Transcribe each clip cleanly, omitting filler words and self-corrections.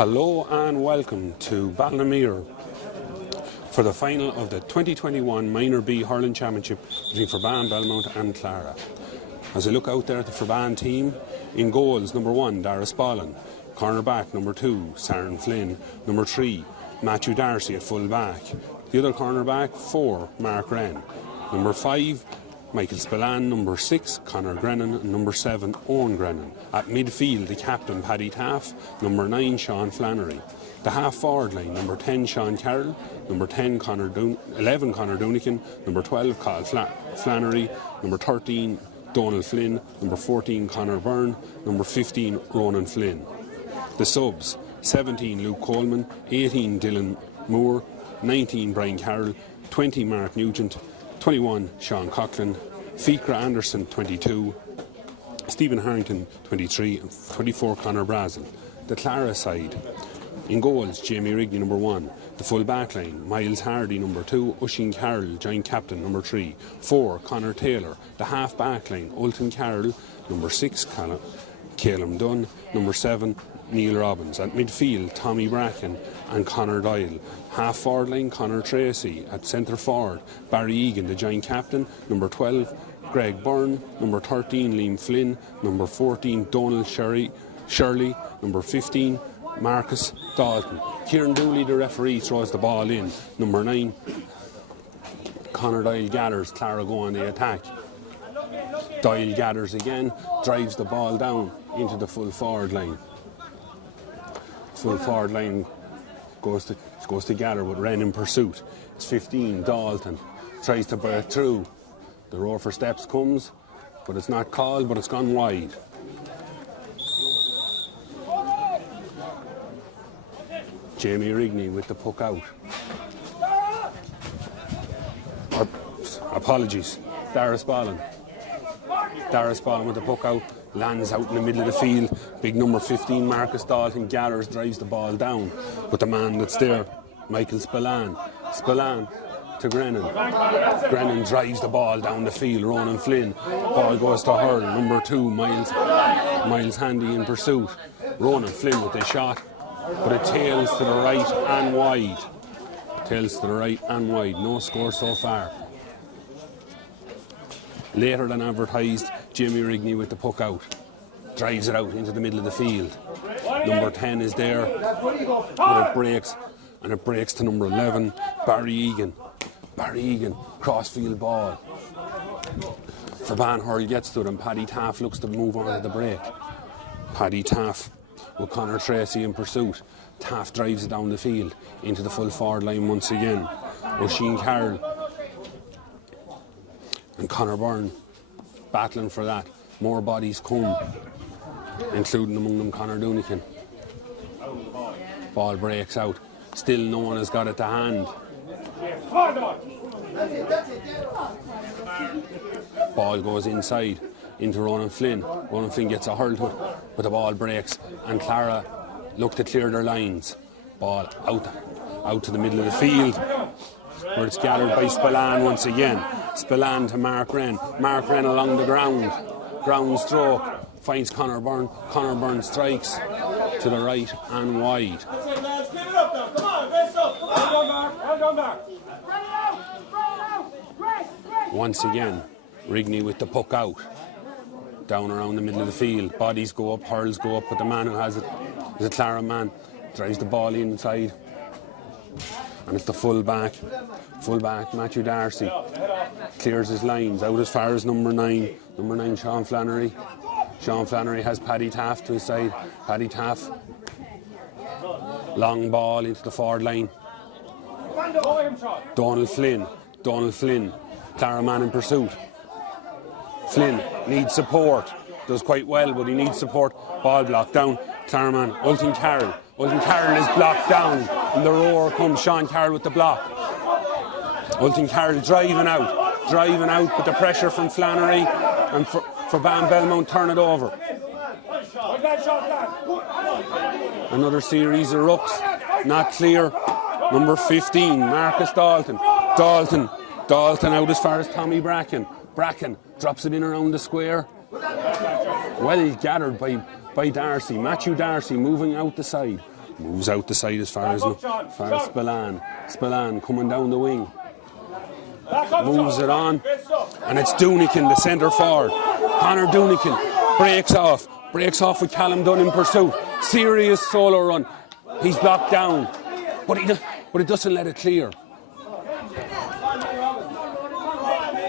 Hello and welcome to Ballinamuir for the final of the 2021 Minor B Hurling Championship between Ferbane Belmont and Clara. As I look out there at the Ferbane team, in goals, number 1, Dara Spallin, cornerback, number 2, Sarah Flynn, number 3, Matthew Darcy at full back, the other cornerback, 4, Mark Wren, number 5, Michael Spillane, number 6, Conor Grennan, and number 7, Owen Grennan. At midfield, the captain, Paddy Taff, number 9, Sean Flannery. The half-forward line, number 10, Sean Carroll, number 11, Conor Dunican, number 12, Kyle Flannery, number 13, Donald Flynn, number 14, Conor Byrne, number 15, Ronan Flynn. The subs, 17, Luke Coleman, 18, Dylan Moore, 19, Brian Carroll, 20, Mark Nugent, 21, Sean Coughlin, Fikra Anderson, 22, Stephen Harrington, 23, and 24, Conor Brazen. The Clara side, in goals, Jamie Rigney, number 1. The full back line, Miles Hardy, number 2, Oisin Carroll, joint captain, number 3. 4, Conor Taylor. The half back line, Ulton Carroll, number 6, Calum Dunn, number 7, Neil Robbins. At midfield, Tommy Bracken and Conor Doyle. Half forward line, Conor Tracy. At centre forward, Barry Egan, the joint captain, number 12, Greg Byrne, number 13, Liam Flynn, number 14, Donald Shirley, number 15, Marcus Dalton. Kieran Dooley, the referee, throws the ball in. Number 9, Conor Doyle gathers. Clara go on the attack. Doyle gathers again, drives the ball down into the full forward line. Full forward line goes to gather with Wren in pursuit. It's 15, Dalton tries to break through. The roar for steps comes, but it's not called, but it's gone wide. Jamie Rigney with the puck out. Apologies. Dara Spallin with the puck out, lands out in the middle of the field. Big number 15, Marcus Dalton, gathers, drives the ball down. But the man that's there, Michael Spillane to Grennan. Grennan drives the ball down the field. Ronan Flynn. Ball goes to Hurl. Number 2, Miles Handy in pursuit. Ronan Flynn with the shot, but it tails to the right and wide. No score so far. Later than advertised, Jamie Rigney with the puck out. Drives it out into the middle of the field. Number 10 is there, but it breaks to number 11, Barry Egan, crossfield ball. Ferbane Hurl gets to it and Paddy Taff looks to move on to the break. Paddy Taff with Conor Tracy in pursuit. Taff drives it down the field into the full forward line once again. Oisin Carroll and Conor Byrne battling for that. More bodies come, including among them Conor Dunican. Ball breaks out. Still no one has got it to hand. Ball goes inside into Ronan Flynn. Ronan Flynn gets a hurl to it, but the ball breaks and Clara look to clear their lines. Ball out to the middle of the field, where it's gathered by Spillane once again. Spillane to Mark Wren. Mark Wren along the ground stroke, finds Conor Byrne. Conor Byrne strikes to the right and wide. Once again, Rigney with the puck out. Down around the middle of the field. Bodies go up, hurls go up, but the man who has it is a Clara man. Drives the ball inside. And it's the full back, Matthew Darcy. Clears his lines out as far as number 9. Number 9, Sean Flannery. Sean Flannery has Paddy Taff to his side. Paddy Taff. Long ball into the forward line. Donald Flynn. Clara man in pursuit. Flynn needs support. Does quite well, but he needs support. Ball blocked down. Clara man, Ulton Carroll. Ulton Carroll is blocked down. In the roar comes Sean Carroll with the block. Ulton Carroll driving out, but the pressure from Flannery and Ferbane Belmont turn it over. Another series of rucks, not clear. Number 15, Marcus Dalton. Dalton out as far as Tommy Bracken. Bracken drops it in around the square. Well gathered by Darcy. Matthew Darcy moving out the side. Moves out the side as far as Spillane. Spillane coming down the wing. Moves it on. And it's Dunican, the centre forward. Conor Dunican breaks off. Breaks off with Callum Dunn in pursuit. Serious solo run. He's blocked down. But it doesn't let it clear.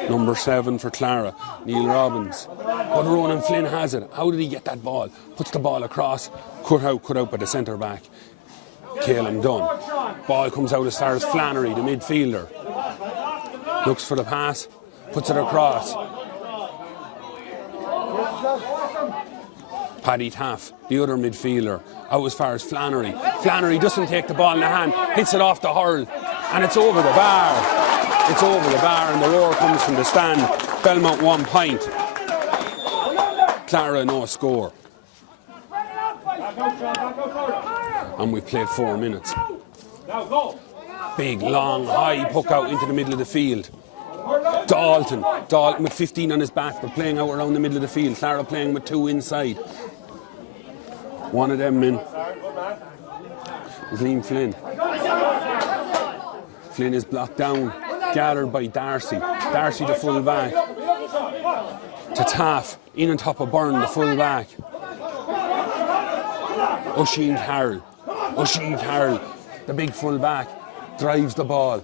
Number 7 for Clara, Neil Robbins. But Ronan Flynn has it. How did he get that ball? Puts the ball across. Cut out by the centre back. Callum Dunn. Ball comes out as far as Flannery, the midfielder. Looks for the pass. Puts it across. Paddy Taff, the other midfielder, out as far as Flannery. Flannery doesn't take the ball in the hand, hits it off the hurl, and it's over the bar. It's over the bar, and the roar comes from the stand. Belmont 1 point. Clara no score. And we've played 4 minutes. Big, long, high puck out into the middle of the field. Dalton with 15 on his back, but playing out around the middle of the field. Clara playing with 2 inside. One of them men is Liam Flynn. Flynn is blocked down, gathered by Darcy. Darcy the full back. To Taff, in on top of Byrne, the full back. Oisin Carroll, the big full back, drives the ball.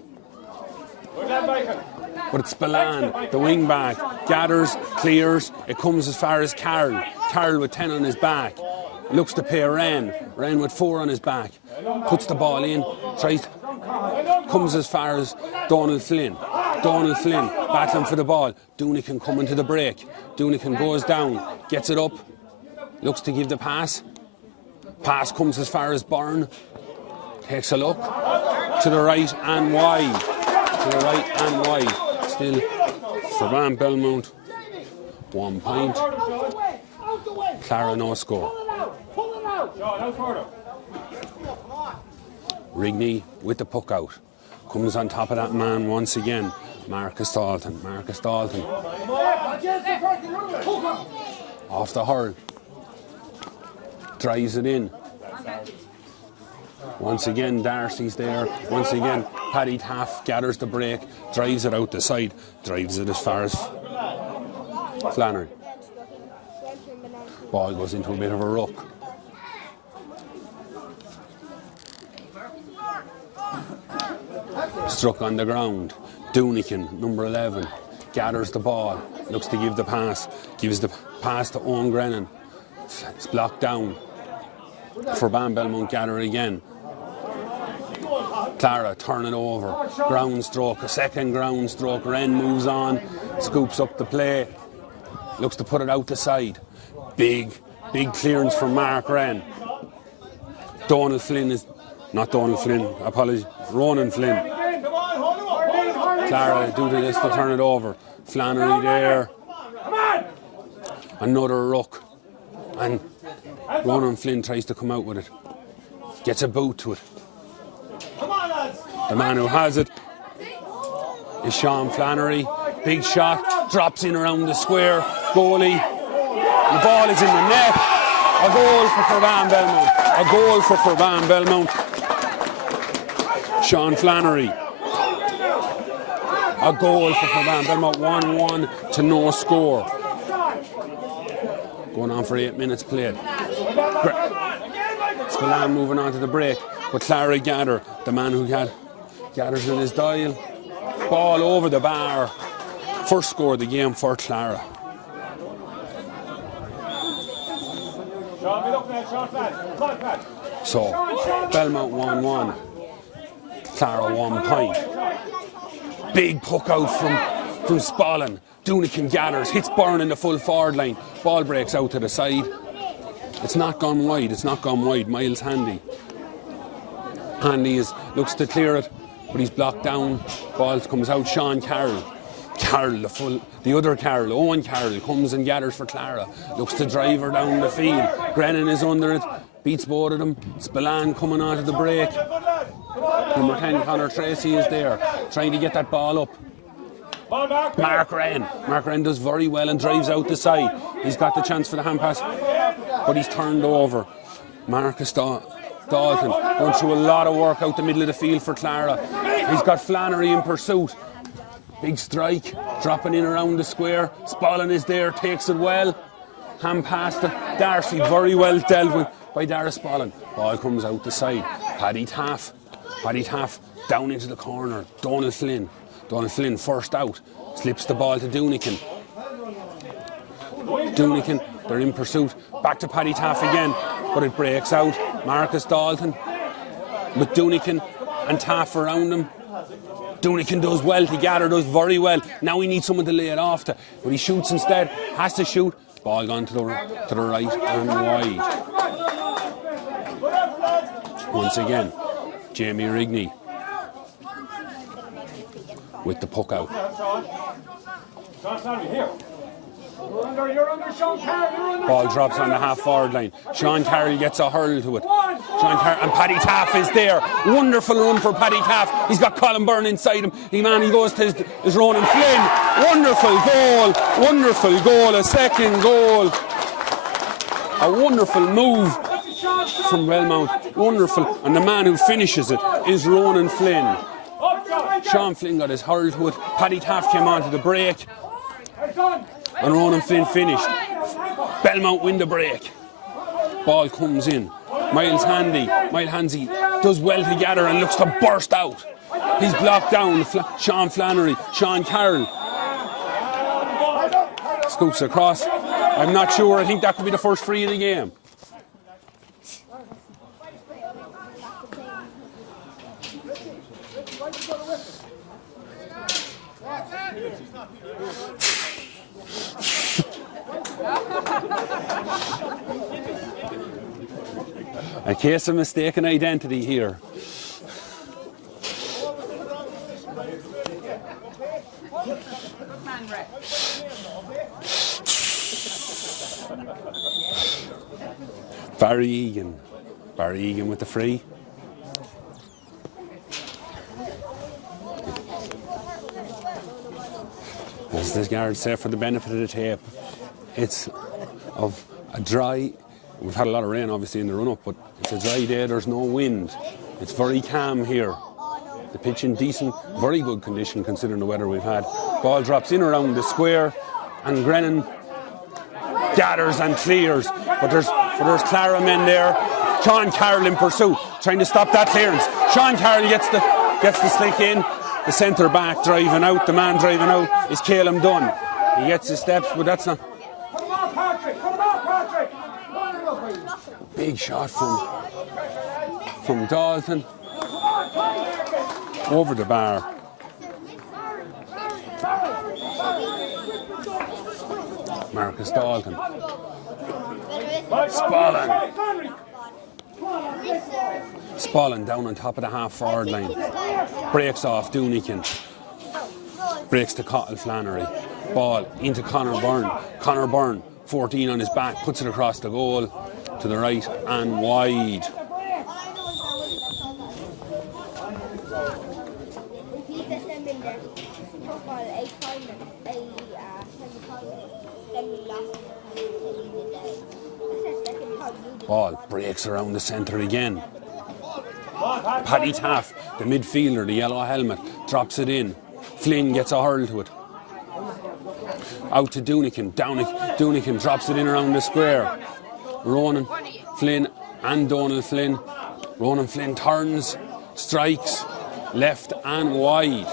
But it's Spillane, the wing back, gathers, clears, it comes as far as Carroll. Carroll with 10 on his back. Looks to pay Wren with 4 on his back. Puts the ball in, comes as far as Donald Flynn. Donald Flynn battling for the ball. Dunican coming to the break. Dunican goes down, gets it up, looks to give the pass. Pass comes as far as Byrne. Takes a look to the right and wide. To the right and wide. Still Ferbane Belmont 1 point. Clara no score. Rigney with the puck out. Comes on top of that man once again. Marcus Dalton. Off the hurl. Drives it in. Once again, Darcy's there. Once again, Paddy Taff gathers the break, drives it out the side, drives it as far as Flannery. Ball goes into a bit of a ruck. Struck on the ground. Dunican, number 11, gathers the ball, looks to give the pass, gives the pass to Owen Grennan. It's blocked down. Ferbane Belmont gather again. Clara turn it over. Ground stroke, a second ground stroke. Wren moves on, scoops up the play, looks to put it out the side. Big clearance from Mark Wren. Ronan Flynn. Clara do this to turn it over. Flannery there. Another ruck. And Ronan Flynn tries to come out with it. Gets a boot to it. The man who has it is Sean Flannery. Big shot. Drops in around the square. Goalie. The ball is in the net. A goal for Ferbane Belmont. A goal for Ferbane Belmont. Sean Flannery. A goal for Ferbane Belmont. 1-1 to no score. Going on for 8 minutes played. Spillane moving on to the break. But Clara gather. The man who gathers in his dial. Ball over the bar. First score of the game for Clara. So, Belmont 1-1. Clara 1 point. Big puck out from Spallin. Dunican gathers, hits Byrne in the full forward line. Ball breaks out to the side. It's not gone wide. Miles Handy. Looks to clear it, but he's blocked down. Ball comes out. Sean Carroll. The other Carroll, Owen Carroll, comes and gathers for Clara. Looks to drive her down the field. Grennan is under it. Beats both of them. Spillane coming onto the break. Number 10, Conor Tracy, is there, trying to get that ball up. Mark Wren does very well and drives out the side. He's got the chance for the hand pass, but he's turned over. Marcus Dalton going through a lot of work out the middle of the field for Clara. He's got Flannery in pursuit. Big strike, dropping in around the square. Spallin is there, takes it well. Hand past it. Darcy, very well dealt with by Dara Spallin. Ball comes out the side. Paddy Taff down into the corner. Donald Flynn first out. Slips the ball to Doonican. They're in pursuit. Back to Paddy Taff again, but it breaks out. Marcus Dalton with Doonican and Taff around him. Doonican does well to gather, does very well. Now we need someone to lay it off to, but he shoots instead. Has to shoot. Ball gone to the right and wide. Once again, Jamie Rigney with the puck out. Ball drops on the half-forward line. Sean Carroll gets a hurl to it. And Paddy Taff is there. Wonderful run for Paddy Taff. He's got Colin Byrne inside him. He goes to his Ronan Flynn. Wonderful goal. A second goal. A wonderful move from Belmont. Wonderful. And the man who finishes it is Ronan Flynn. Sean Flynn got his hurl to it. Paddy Taff came onto the break. And Ronan Flynn finished. Belmont win the break. Ball comes in. Miles Handsy does well together and looks to burst out. He's blocked down. Sean Flannery, Sean Carroll. Scoops across. I'm not sure. I think that could be the first free of the game. A case of mistaken identity here. Barry Egan with the free. As the guards say, for the benefit of the tape, it's of a dry. We've had a lot of rain obviously in the run-up, but it's a dry day, there's no wind. It's very calm here. The pitch in decent, very good condition considering the weather we've had. Ball drops in around the square and Grennan gathers and clears. But there's Clara men there. Sean Carroll in pursuit, trying to stop that clearance. Sean Carroll gets the slick in. The centre back driving out, the man driving out is Caleb Dunn. He gets his steps, but that's not. Big shot from Dalton. Over the bar. Marcus Dalton. Spallin down on top of the half-forward line. Breaks off Doonican. Breaks to Cottle Flannery. Ball into Conor Byrne. Conor Byrne, 14 on his back, puts it across the goal to the right and wide. Ball breaks around the centre again. Paddy Taff, the midfielder, the yellow helmet, drops it in. Flynn gets a hurl to it. Out to Doonican. Doonican drops it in around the square. Ronan Flynn and Donald Flynn. Ronan Flynn turns, strikes, left and wide.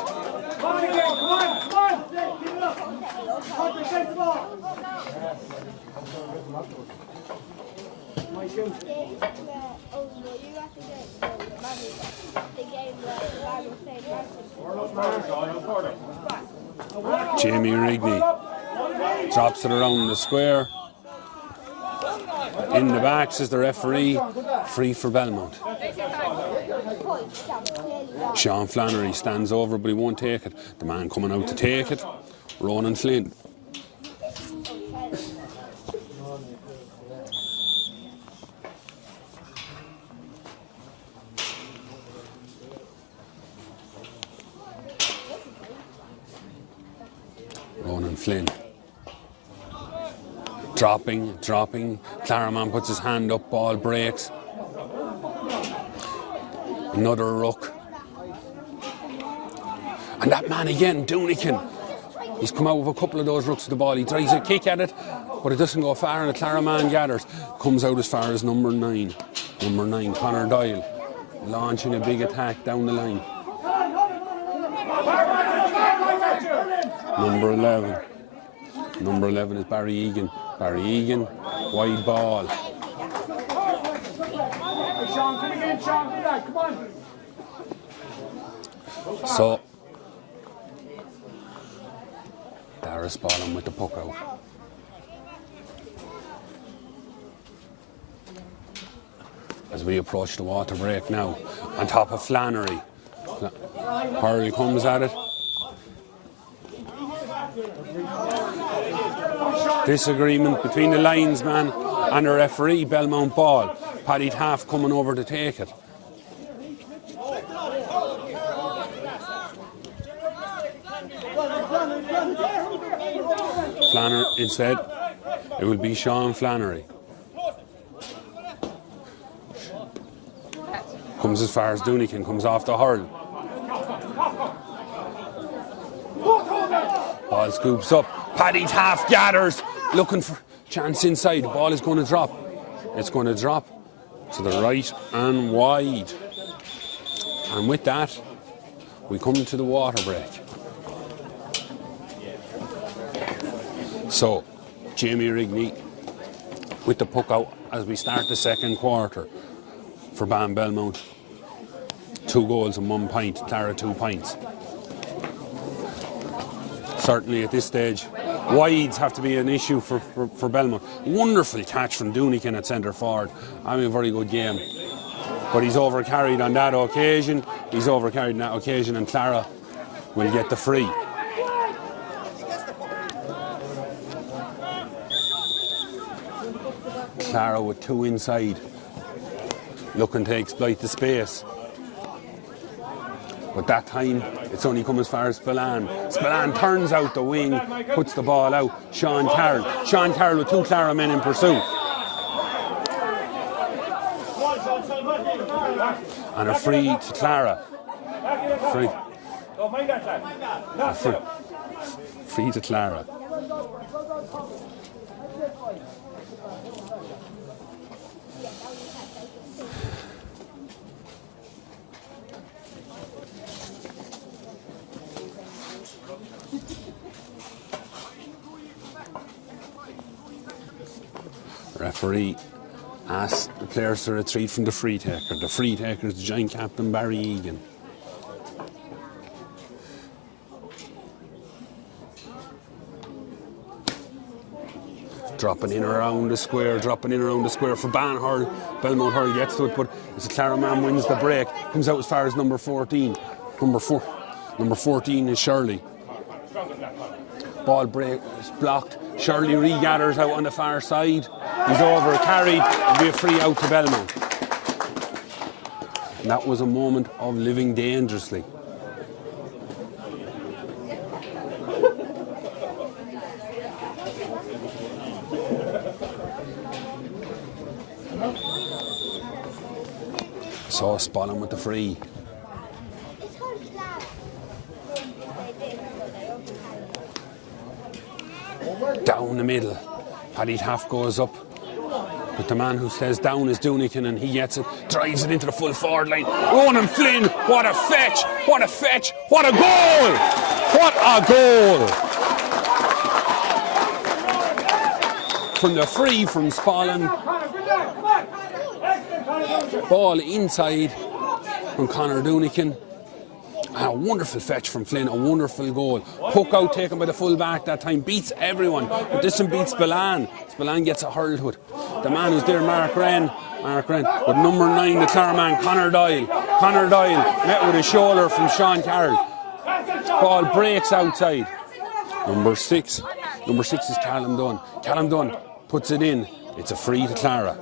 Jamie Rigney drops it around the square. In the back, says the referee, free for Belmont. Sean Flannery stands over, but he won't take it. The man coming out to take it, Ronan Flynn. Ronan Flynn. Dropping. Clara man puts his hand up, ball breaks. Another ruck. And that man again, Dunican. He's come out with a couple of those rucks to the ball. He tries a kick at it, but it doesn't go far, and the Clara man gathers. Comes out as far as number 9. Number 9, Conor Doyle, launching a big attack down the line. Number 11. Number 11 is Barry Egan. Barry Egan, wide ball. So, Darius Ballin with the puck out. As we approach the water break now, on top of Flannery. Hurling comes at it. Disagreement between the linesman and the referee. Belmont ball. Paddy Taft coming over to take it. Flannery instead. It will be Sean Flannery. Comes as far as Dunican, comes off the hurl. Ball scoops up. Paddy Taft gathers, looking for chance inside. The ball is going to drop. It's going to drop to the right and wide. And with that, we come to the water break. So, Jamie Rigney with the puck out as we start the second quarter. Ferbane Belmont, 2 goals and 1 point. Clara 2 points. Certainly at this stage, wides have to be an issue for Belmont. Wonderful catch from Dunican at centre forward. I mean, a very good game. But he's overcarried on that occasion. He's overcarried on that occasion, and Clara will get the free. Clara with 2 inside, looking to exploit the space. But that time, it's only come as far as Spillane. Spillane turns out the wing, puts the ball out. Sean Carroll. Sean Carroll with 2 Clara men in pursuit. And a free to Clara. Free to Clara. Referee asks the players to retreat from the free taker. The free taker is the giant captain Barry Egan. Dropping in around the square, Ferbane hurl. Belmont hurl gets to it, but as the Clara man wins the break, comes out as far as number 14. Number 14 is Shirley. Ball break is blocked. Shirley regathers out on the far side. He's over carried. It'll be a free out to Belmont. And that was a moment of living dangerously. So Spallin with the free. Down the middle. Paddy Taft goes up. But the man who says down is Dunican, and he gets it, drives it into the full forward line. Ronan Flynn, what a fetch! What a fetch! What a goal! What a goal! From the free from Spallin. Ball inside from Conor Dunican. And a wonderful fetch from Flynn, a wonderful goal. Puck out taken by the full back that time, beats everyone, but this one beats Spillane. Spillane gets a hurl to it. The man who's there, Mark Wren, with number 9, the Clara man, Conor Doyle. Conor Doyle met with a shoulder from Sean Carroll. Ball breaks outside. Number 6 is Callum Dunn. Callum Dunn puts it in. It's a free to Clara.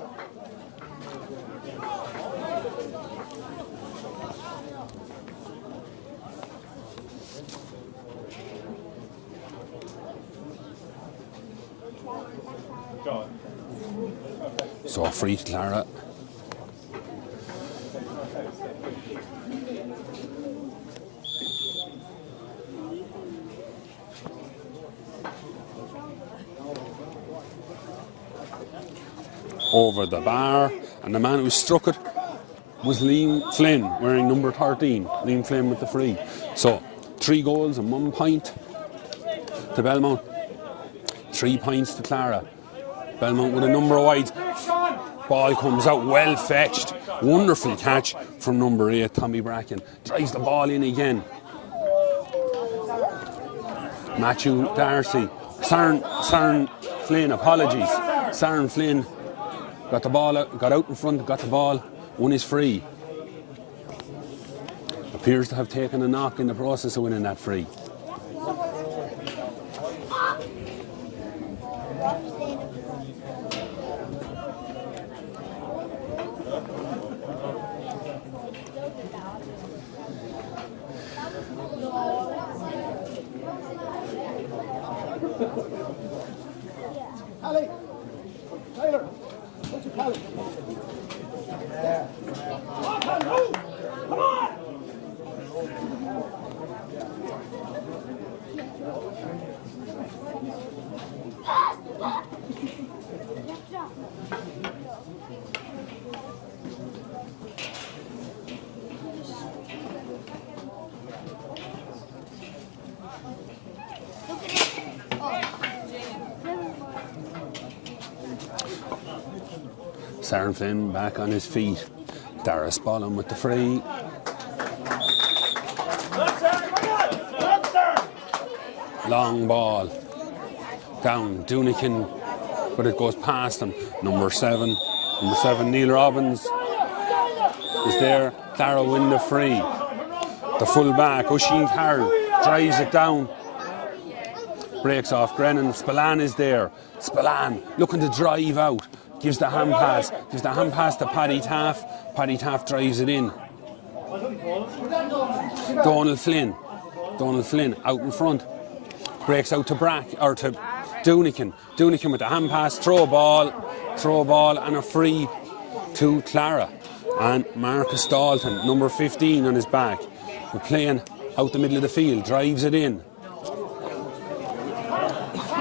So free to Clara. Over the bar, and the man who struck it was Liam Flynn, wearing number 13. Liam Flynn with the free. So 3 goals and 1 point to Belmont. 3 points to Clara. Belmont with a number of wides. Ball comes out, well fetched. Wonderful catch from number 8, Tommy Bracken. Drives the ball in again. Matthew Darcy. Saran Flynn, apologies. Saran Flynn got the ball out, got out in front, got the ball, won his free. Appears to have taken a knock in the process of winning that free. Taylor, what's your pallet? Yeah. Come on! Saran Flynn back on his feet. Dara Spallum with the free. Long ball. Down. Dunican, but it goes past him. Number 7, Neil Robbins is there. Clara win the free. The full back, Oisin Carroll, drives it down. Breaks off Grennan. Spillane is there. Spillane looking to drive out. Gives the hand pass to Paddy Taff. Paddy Taff drives it in. Donald Flynn out in front. Breaks out to Dunican. Dunican with the hand pass, throw ball and a free to Clara. And Marcus Dalton, number 15 on his back. We're playing out the middle of the field, drives it in.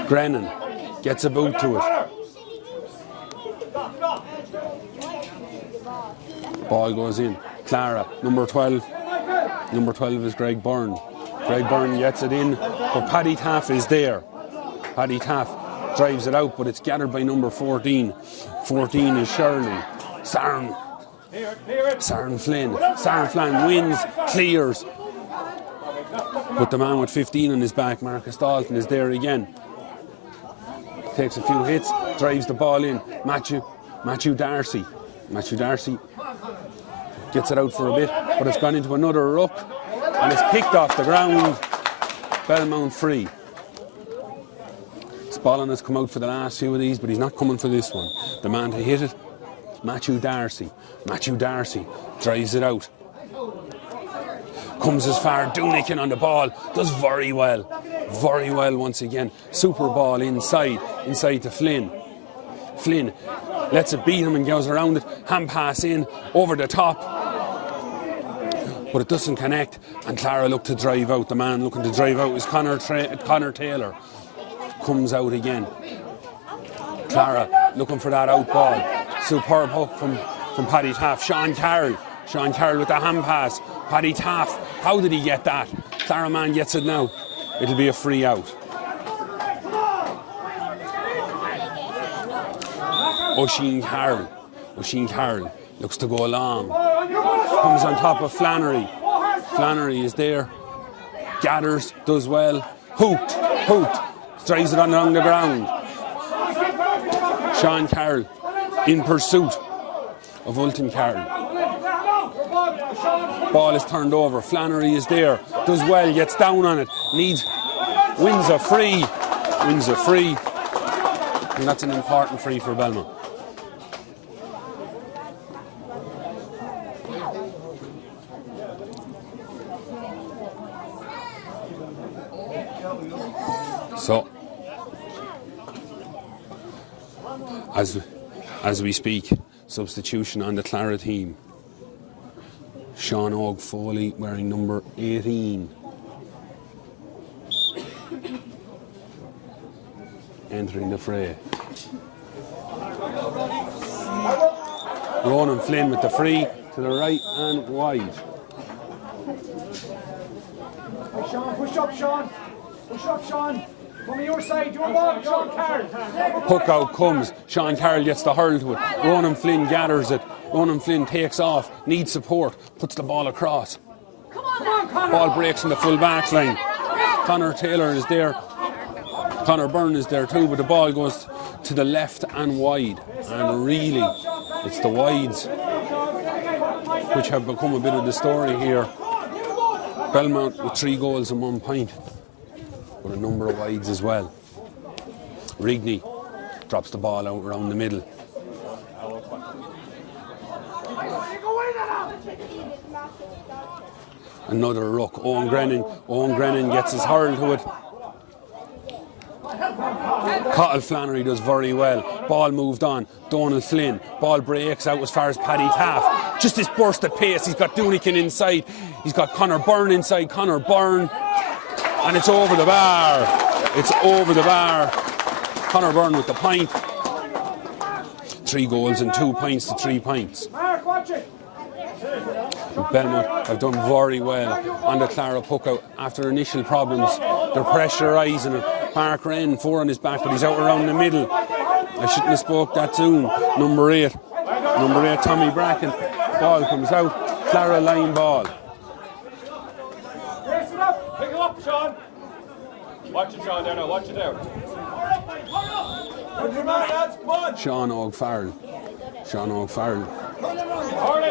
Grennan gets a boot to it. Ball goes in. Clara, number 12. Number 12 is Greg Byrne. Greg Byrne gets it in, but Paddy Taff is there. Paddy Taff drives it out, but it's gathered by number 14. 14 is Hurling. Saran Flynn. Saran Flynn wins, clears. But the man with 15 on his back, Marcus Dalton, is there again. Takes a few hits, drives the ball in. Matthew Darcy. Matthew Darcy gets it out for a bit, but it's gone into another ruck, and it's picked off the ground. Belmont free. Spallane has come out for the last few of these, but he's not coming for this one. The man to hit it, Matthew Darcy. Matthew Darcy drives it out. Comes as far, Dunican on the ball, does very well once again. Super ball inside to Flynn. Flynn lets it beat him and goes around it. Hand pass in, over the top. But it doesn't connect, and Clara looked to drive out. The man looking to drive out is Connor Taylor. Comes out again. Clara looking for that out ball. Superb hook from Paddy Taff. Sean Carroll with the hand pass. Paddy Taff, how did he get that? Clara man gets it now. It'll be a free out. Oisin Carroll looks to go along. Comes on top of Flannery. Flannery is there. Gathers, does well. Hoot. Drives it along the ground. Sean Carroll in pursuit of Ulton Carroll. Ball is turned over. Flannery is there. Does well, gets down on it. Wins a free. And that's an important free for Belmont. So, as we speak, substitution on the Clara team. Sean Og Foley wearing number 18. Entering the fray. Ronan Flynn with the free to the right and wide. Hey, Sean, push up, Sean. Push up, Sean. Come on your side, your ball, Sean Carroll. Hook out comes. Sean Carroll gets the hurl to it. Ronan Flynn gathers it. Ronan Flynn takes off, needs support, puts the ball across. Come on, Connor. Ball breaks in the full back line. Connor Taylor is there. Connor Byrne is there too, but the ball goes to the left and wide. And really, it's the wides which have become a bit of the story here. Belmont with 3 goals and 1 point, but a number of wides as well. Rigney drops the ball out around the middle. Another ruck. Owen Grennan gets his hurl to it. Cottle Flannery does very well. Ball moved on. Donald Flynn. Ball breaks out as far as Paddy Taft. Just this burst of pace. He's got Dunican inside. He's got Conor Byrne inside. Conor Byrne. And it's over the bar. It's over the bar. Conor Byrne with the point. 3 goals and 2 points to 3 points. Mark, watch it. Belmont have done very well on the Clara puck out after initial problems. They're pressurising it. Mark Wren, 4 on his back, but he's out around the middle. I shouldn't have spoke that soon. Number 8, Tommy Bracken. Ball comes out. Clara line ball. Race it up. Pick it up, Sean. Watch it, Sean, there now. Watch it there. Put your man, lads. Come on. Sean Og Farrell. Hurling.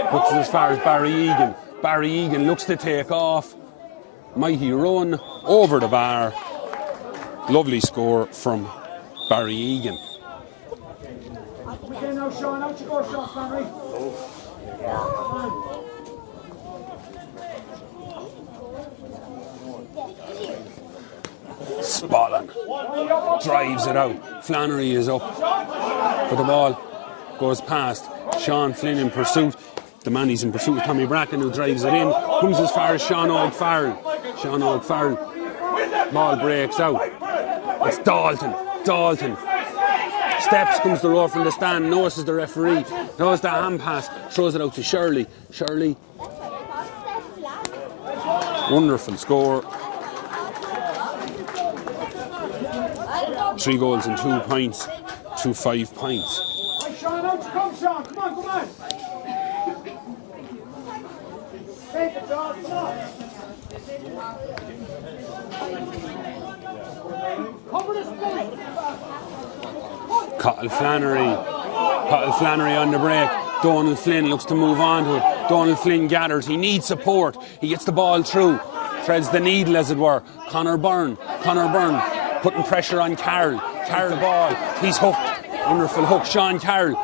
Puts it as far as Barry Egan. Barry Egan looks to take off. Mighty run over the bar. Lovely score from Barry Egan. Okay, now, Sean. Out you go, Sean Flannery. Spotting. Drives it out. Flannery is up. But the ball goes past. Sean Flynn in pursuit. The man he's in pursuit is Tommy Bracken, who drives it in. Comes as far as Sean Og Farrell. Ball breaks out. It's Dalton. Steps, comes the roar from the stand. Notices the referee. Does the hand pass. Throws it out to Shirley. Wonderful score. 3 goals and 2 points to 5 points. Hey, Sean, out you come, Sean. Come on. Take it, Sean. Come on. Cover this place. Cottle Flannery on the break. Donald Flynn looks to move on to it. Donald Flynn gathers. He needs support. He gets the ball through. Threads the needle, as it were. Conor Byrne putting pressure on Carroll. Carroll ball. He's hooked. Wonderful hook. Sean Carroll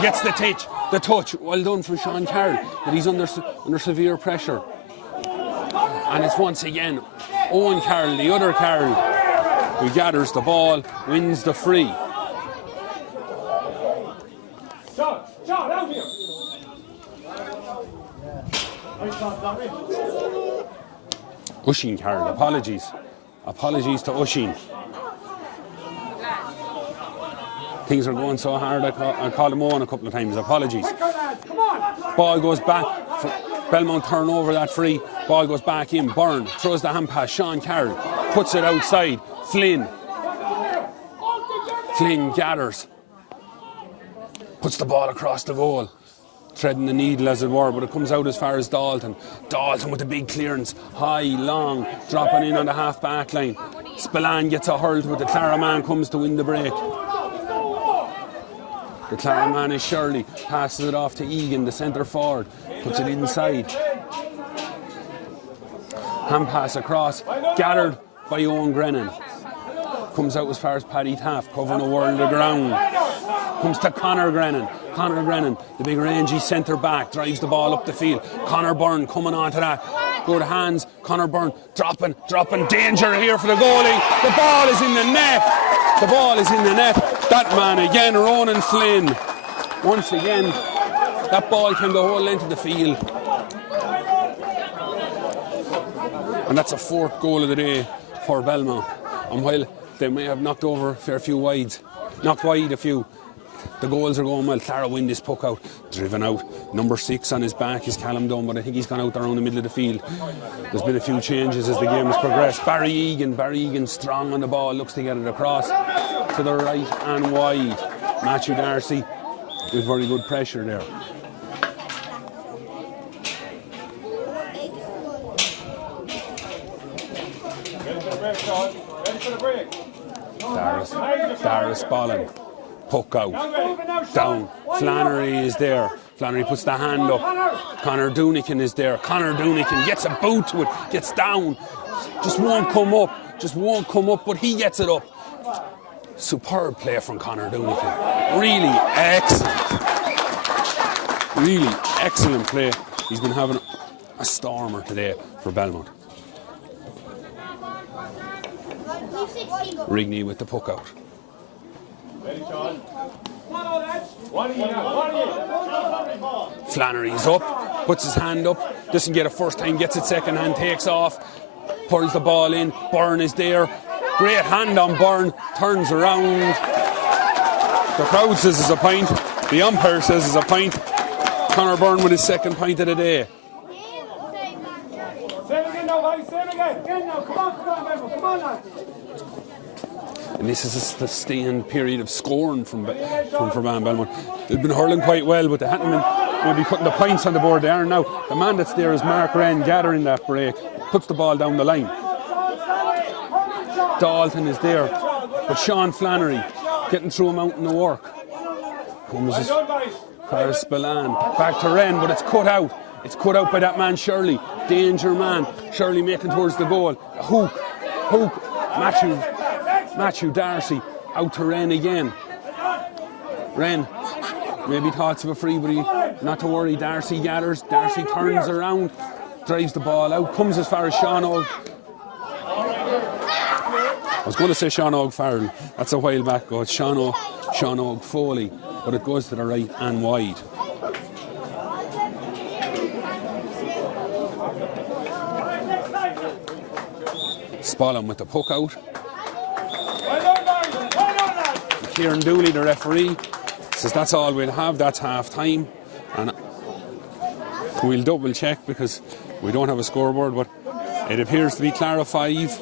gets the touch. Well done from Sean Carroll. But he's under severe pressure. And it's once again Owen Carroll, the other Carroll, who gathers the ball, wins the free. Sean, out here. Usheen Carroll, apologies to Usheen. Things are going so hard, I called him on a couple of times. Apologies. Come on. Ball goes back. Belmont turn over that free. Ball goes back in. Byrne throws the hand pass. Sean Carroll puts it outside. Flynn gathers. Puts the ball across the goal. Threading the needle, as it were, but it comes out as far as Dalton. Dalton with a big clearance. High, long, dropping in on the half back line. Spillane gets a hurl to it. The Clara man comes to win the break. The Clara man is Shirley. Passes it off to Egan, the centre forward. Puts it inside. Hand pass across. Gathered by Owen Grennan. Comes out as far as Paddy Taft, covering a world of ground. Comes to Conor Grennan, the big rangy centre back, drives the ball up the field. Conor Byrne coming onto that. Good hands. Conor Byrne dropping. Danger here for the goalie. The ball is in the net. That man again, Ronan Flynn. Once again, that ball came the whole length of the field. And that's a 4th goal of the day for Belmont. And while they may have knocked over a fair few wides, knocked wide a few, the goals are going well. Clara win this puck out, driven out. Number 6 on his back is Callum Dunn, but I think he's gone out around the middle of the field. There's been a few changes as the game has progressed. Barry Egan strong on the ball, looks to get it across to the right and wide. Matthew Darcy with very good pressure there. Darius Bolling. Puck out. Down. Flannery is there. Flannery puts the hand up. Conor Doonican is there. Conor Doonican gets a boot to it. Gets down. Just won't come up, but he gets it up. Superb play from Conor Doonican. Really excellent play. He's been having a stormer today for Belmont. Rigney with the puck out. Flannery's up, puts his hand up, doesn't get it first time, gets it second hand, takes off, pulls the ball in. Byrne is there. Great hand on Byrne, turns around. The crowd says it's a point. The umpire says it's a point. Conor Byrne with his 2nd point of the day. And this is a sustained period of scoring from Ferbane Belmont. They've been hurling quite well, but they haven't been maybe putting the points on the board there. Now, the man that's there is Mark Wren, gathering that break, puts the ball down the line. Dalton is there, but Sean Flannery getting through a mountain of work. Comes as far as Spillane, back to Wren, but it's cut out. It's cut out by that man Shirley, danger man. Shirley making towards the goal. Hook, Matthew Darcy out to Wren again. Wren maybe thoughts of a free, but not to worry. Darcy gathers. Darcy turns around, drives the ball out, comes as far as Sean Og. I was going to say Sean Og Farrell. That's a while back ago. It's Sean Og Foley, but it goes to the right and wide. Spallon with the puck out. Kieran Dooley, the referee, says that's all we'll have, that's half time. And we'll double check because we don't have a scoreboard, but it appears to be Clara 5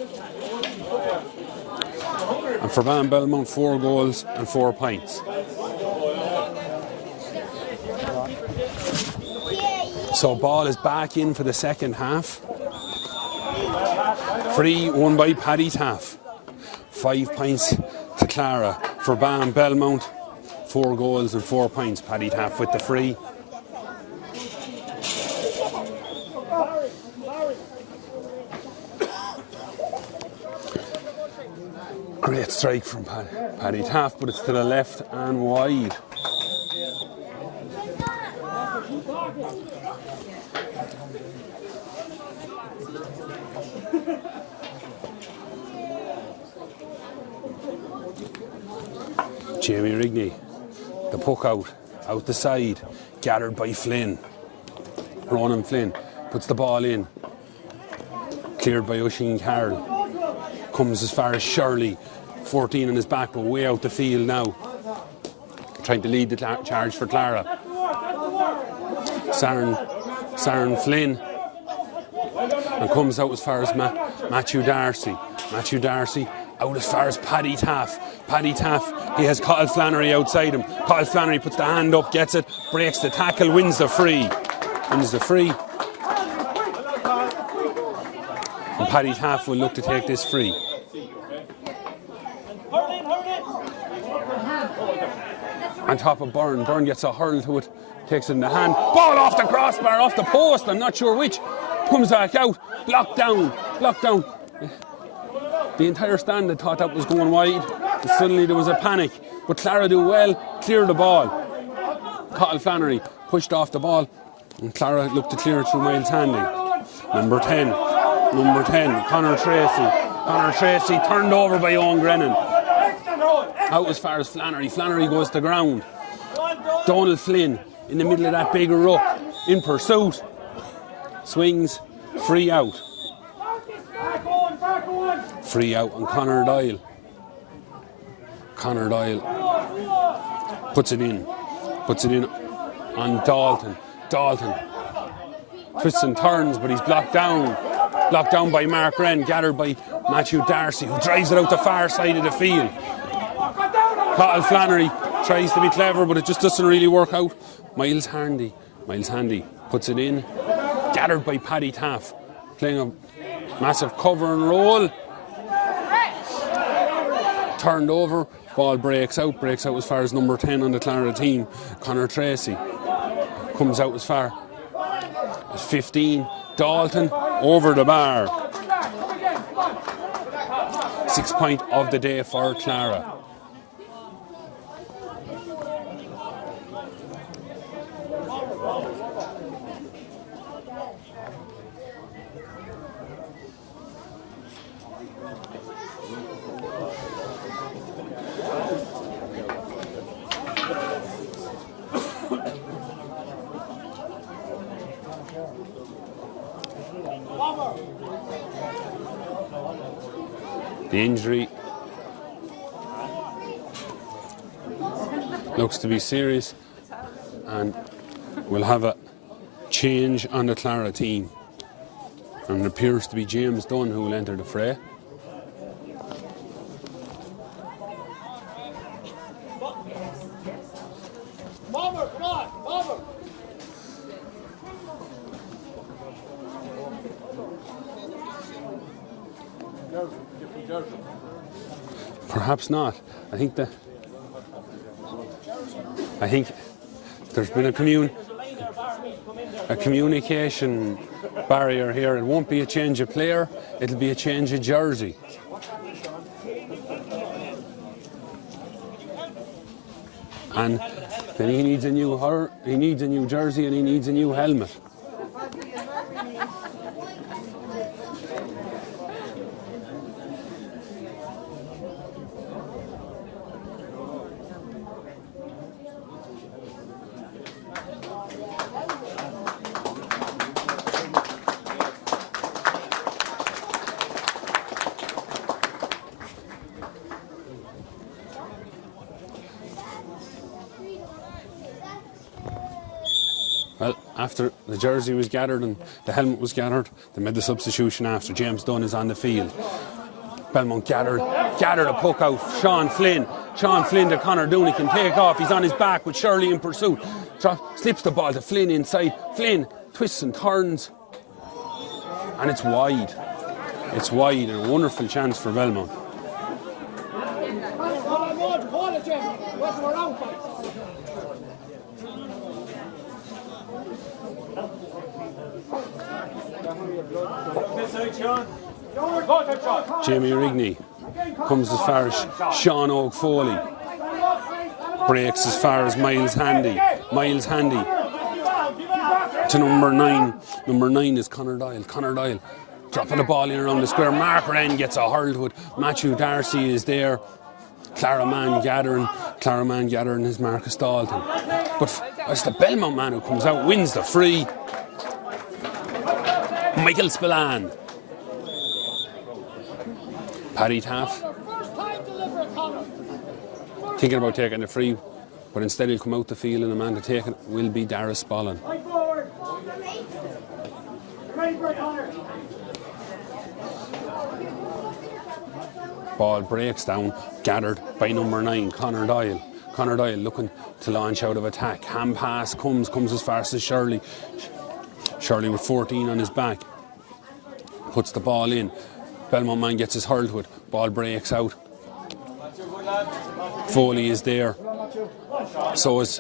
and Ferbane Belmont 4 goals and 4 points. So ball is back in for the second half. Free won by Paddy Taff. 5 points to Clara. Ferbane Belmont 4 goals and 4 points. Paddy Taff with the free. Great strike from Paddy Taff, but it's to the left and wide. Jamie Rigney, the puck out the side, gathered by Flynn. Ronan Flynn puts the ball in, cleared by Oisin Carroll. Comes as far as Shirley, 14 on his back, but way out the field now. Trying to lead the charge for Clara. Saren Flynn, and comes out as far as Matthew Darcy. Matthew Darcy out as far as Paddy Taff. Paddy Taff, he has Kyle Flannery outside him. Kyle Flannery puts the hand up, gets it, breaks the tackle, wins the free. And Paddy Taff will look to take this free. On top of Byrne. Byrne gets a hurl to it, takes it in the hand. Ball off the crossbar, off the post, I'm not sure which. Comes back out, blocked down. The entire stand had thought that was going wide. And suddenly there was a panic. But Clara do well, clear the ball. Kyle Flannery pushed off the ball, and Clara looked to clear it through Miles Handy. Number 10, Conor Tracy. Conor Tracy turned over by Owen Grennan. Out as far as Flannery. Flannery goes to ground. Donald Flynn in the middle of that big ruck, in pursuit. Swings, free out. Free out on Conor Doyle. Conor Doyle puts it in on Dalton. Dalton twists and turns, but he's blocked down by Mark Wren, gathered by Matthew Darcy, who drives it out the far side of the field. Cathal Flannery tries to be clever, but it just doesn't really work out. Miles Handy puts it in, gathered by Paddy Taff, playing a massive cover and roll. Turned over, ball breaks out as far as number 10 on the Clara team, Conor Tracy. Comes out as far as 15, Dalton over the bar. 6 point of the day for Clara. The injury looks to be serious, and we'll have a change on the Clara team. And it appears to be James Dunn who will enter the fray. Perhaps not. I think there's been a communication barrier here. It won't be a change of player, it'll be a change of jersey. And then he needs a new jersey and he needs a new helmet. Well, after the jersey was gathered and the helmet was gathered, they made the substitution after. James Dunn is on the field. Belmont gathered a puck out. Sean Flynn to Conor Dooney can take off. He's on his back with Shirley in pursuit. Slips the ball to Flynn inside. Flynn twists and turns. And it's wide. It's wide and a wonderful chance for Belmont. Jamie Rigney comes as far as Sean Oak Foley. Breaks as far as Miles Handy. Miles Handy to number 9. Number 9 is Conor Doyle. Conor Doyle dropping the ball in around the square. Mark Wren gets a hurl to it. Matthew Darcy is there. Clara man gathering is Marcus Dalton. But it's the Belmont man who comes out, wins the free. Michael Spillane. Paddy Taff thinking about taking the free, but instead he'll come out the field and the man to take it will be Darius Spallin. Ball breaks down, gathered by number 9, Conor Doyle. Conor Doyle looking to launch out of attack. Hand pass comes as fast as Shirley. Shirley with 14 on his back. Puts the ball in. Belmont man gets his hurl to it. Ball breaks out. Foley is there. So is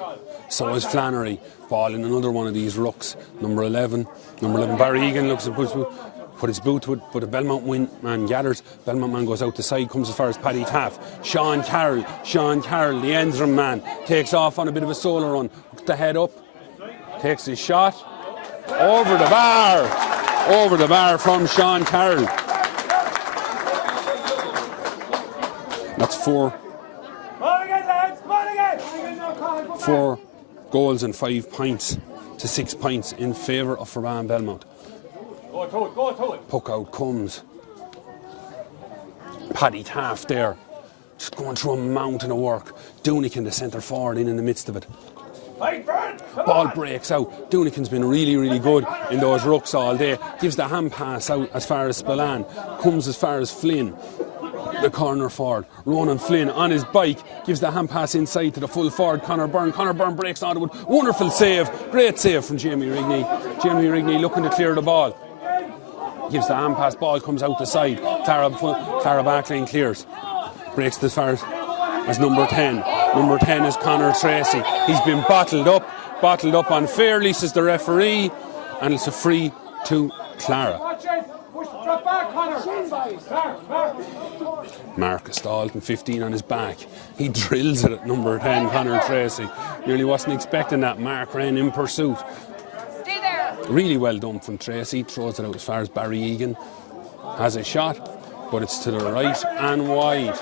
Flannery. Ball in another one of these rucks. Number 11. Barry Egan looks to put his boot to it, but a Belmont man gathers. Belmont man goes out the side, comes as far as Paddy Taff. Sean Carroll, the Ensram man, takes off on a bit of a solo run. Puts the head up. Takes his shot. Over the bar from Sean Carroll. That's 4 goals and 5 points to 6 points in favour of Ferbane Belmont. Go to it. Puck out comes. Paddy Taft there, just going through a mountain of work. Doonican, the centre forward, in the midst of it. Ball breaks out. Doonican's been really, really good in those rucks all day. Gives the hand pass out as far as Spillane. Comes as far as Flynn, the corner forward. Ronan Flynn on his bike gives the hand pass inside to the full forward Conor Byrne. Conor Byrne breaks onto it. Wonderful save. Great save from Jamie Rigney. Jamie Rigney looking to clear the ball. Gives the hand pass. Ball comes out the side. Clara backline clears. Breaks as far as number 10. Number 10 is Conor Tracy. He's been bottled up unfairly, says the referee, and it's a free to Clara. Marcus Dalton, 15 on his back. He drills it at number 10, Conor Tracy. Nearly wasn't expecting that. Mark Wren in pursuit. Stay there. Really well done from Tracy. Throws it out as far as Barry Egan. Has a shot, but it's to the right and wide.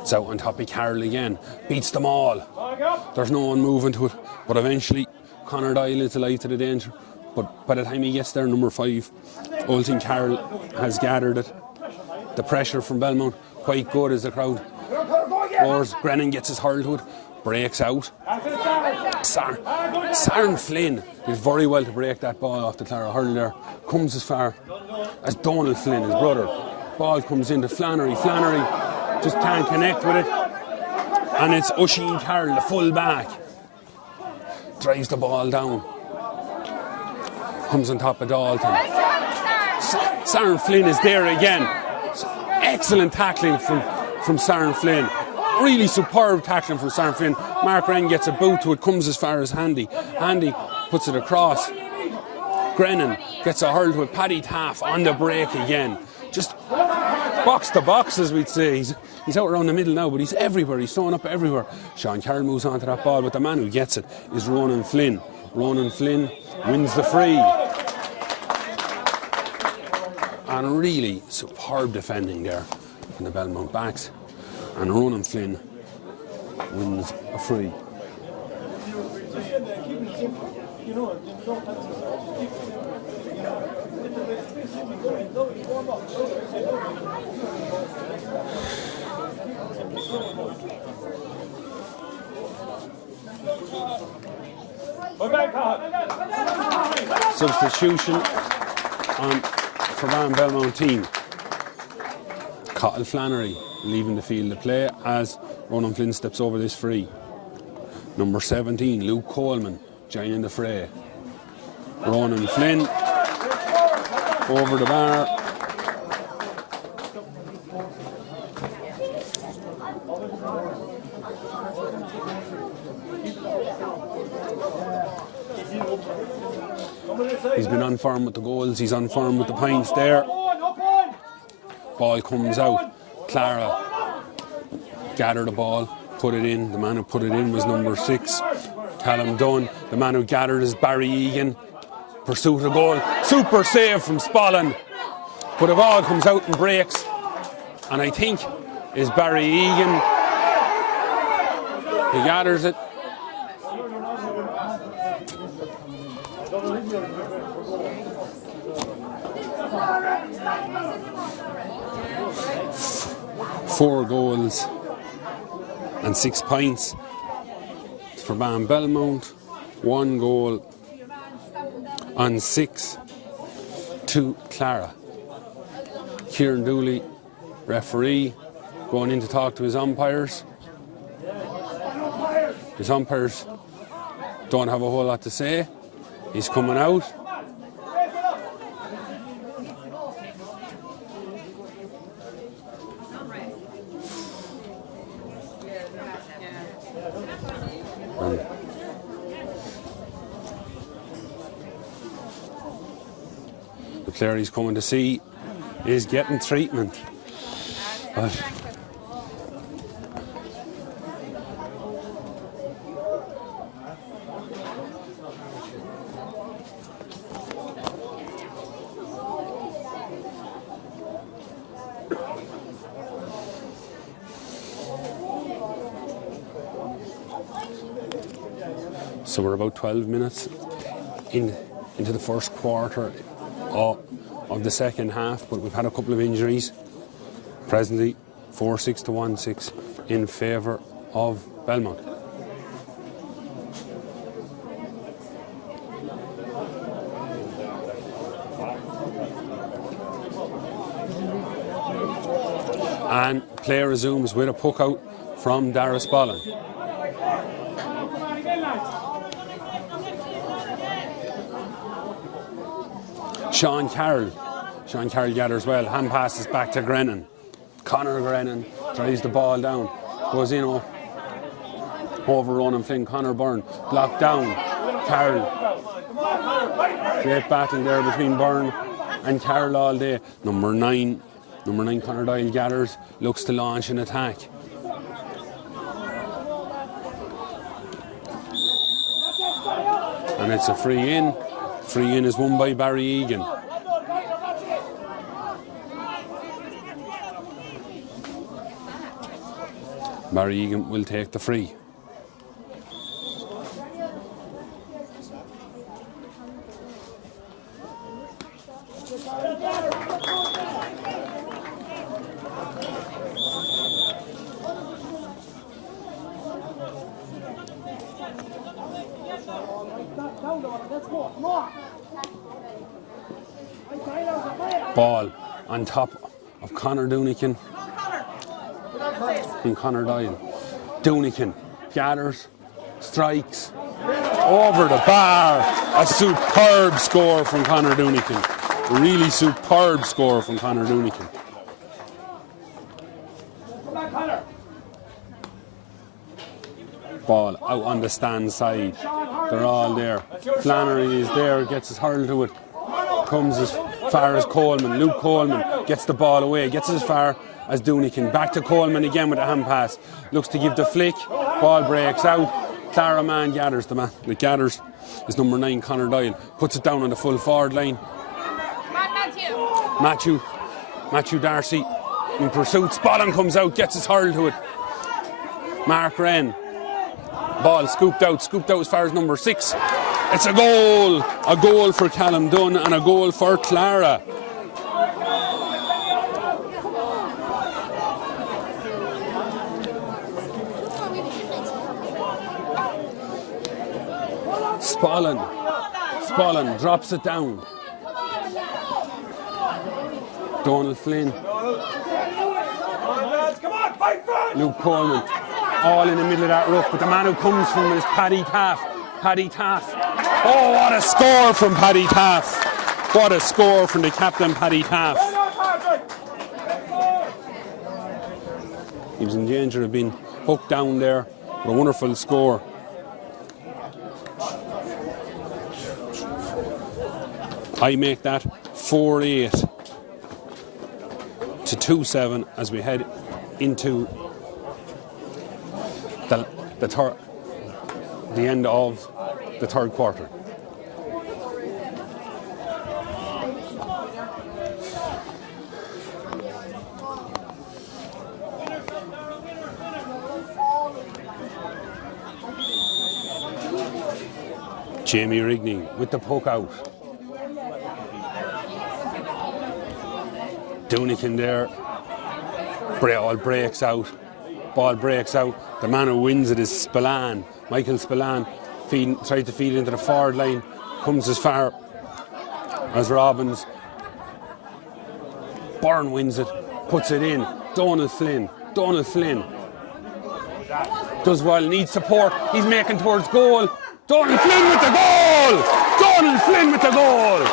It's out on top of Carroll again. Beats them all. There's no one moving to it. But eventually, Conor Doyle is alive to the danger. But by the time he gets there, number 5, Oltin Carroll has gathered it. The pressure from Belmont, quite good as the crowd roars. Grennan gets his hurl to it. Breaks out. Sarn Flynn did very well to break that ball off the Clara hurl there. Comes as far as Donald Flynn, his brother. Ball comes into Flannery. Flannery just can't connect with it. And it's Oisin Carroll, the full back. Drives the ball down. Comes on top of Dalton. Sarn Flynn is there again. Excellent tackling from Sarn Flynn. Really superb tackling from Sarn Flynn. Mark Wren gets a boot to it, comes as far as Handy. Handy puts it across. Grennan gets a hurl to it. Paddy Taft on the break again. Just box to box, as we'd say. He's out around the middle now, but he's everywhere. He's throwing up everywhere. Sean Carroll moves on to that ball, but the man who gets it is Ronan Flynn. Ronan Flynn wins the free. And really superb defending there from the Belmont backs. And Ronan Flynn wins a free. Substitution on Ferbane Belmont team. Cottle Flannery leaving the field of play as Ronan Flynn steps over this free. Number 17, Luke Coleman, joining the fray. Ronan Flynn over the bar. He's been on form with the goals, he's on form with the points there. Ball comes out. Clara gathered the ball, put it in. The man who put it in was number 6, Callum Dunn. The man who gathered is Barry Egan. Pursuit of goal. Super save from Spallin. But the ball comes out and breaks. And I think is Barry Egan. He gathers it. Four goals and 6 points for Ferbane Belmont. 1 goal on 6 to Clara. Kieran Dooley, referee, going in to talk to his umpires. His umpires don't have a whole lot to say. He's coming out. The player he's coming to see is getting treatment. But So we're about 12 minutes into the first quarter of the second half, but we've had a couple of injuries. Presently 4-6 to 1-6 in favour of Belmont. And play resumes with a puck out from Dara Spallin. Sean Carroll gathers well. Hand passes back to Grennan. Conor Grennan drives the ball down. Goes in overrun and Flynn. Conor Byrne blocked down. Carroll. Great battle there between Byrne and Carroll all day. Number 9 Conor Doyle gathers. Looks to launch an attack. And it's a free in. Free in is won by Barry Egan. Barry Egan will take the free. Ball on top of Conor Doonican and Conor Doyle. Doonican gathers, strikes, over the bar. A superb score from Conor Doonican. A really superb score from Conor Doonican. Ball out on the stand side. They're all there. Flannery is there, gets his hurl to it. Comes as far as Coleman. Luke Coleman gets the ball away, gets as far as Doonican. Back to Coleman again with a hand pass. Looks to give the flick. Ball breaks out. Clara man gathers. The man that gathers is number 9 Conor Doyle. Puts it down on the full forward line. Matthew Darcy in pursuit. Spallin comes out, gets his hurl to it. Mark Wren. Ball scooped out as far as number 6. It's a goal for Callum Dunn and a goal for Clara. Spallin drops it down. Donald Flynn. Luke Coleman. All in the middle of that ruck, but the man who comes from is Paddy Taff. Oh, what a score from Paddy Taff. What a score from the captain, Paddy Taff. He was in danger of being hooked down there. What a wonderful score. I make that 4-8 to 2-7 as we head into the end of the third quarter. Jamie Rigney with the poke out. Doonican there. Ball breaks out. The man who wins it is Spillane. Michael Spillane tried to feed into the forward line. Comes as far as Robbins. Byrne wins it. Puts it in. Donald Flynn. Does well. Needs support. He's making towards goal. Donald Flynn with the goal!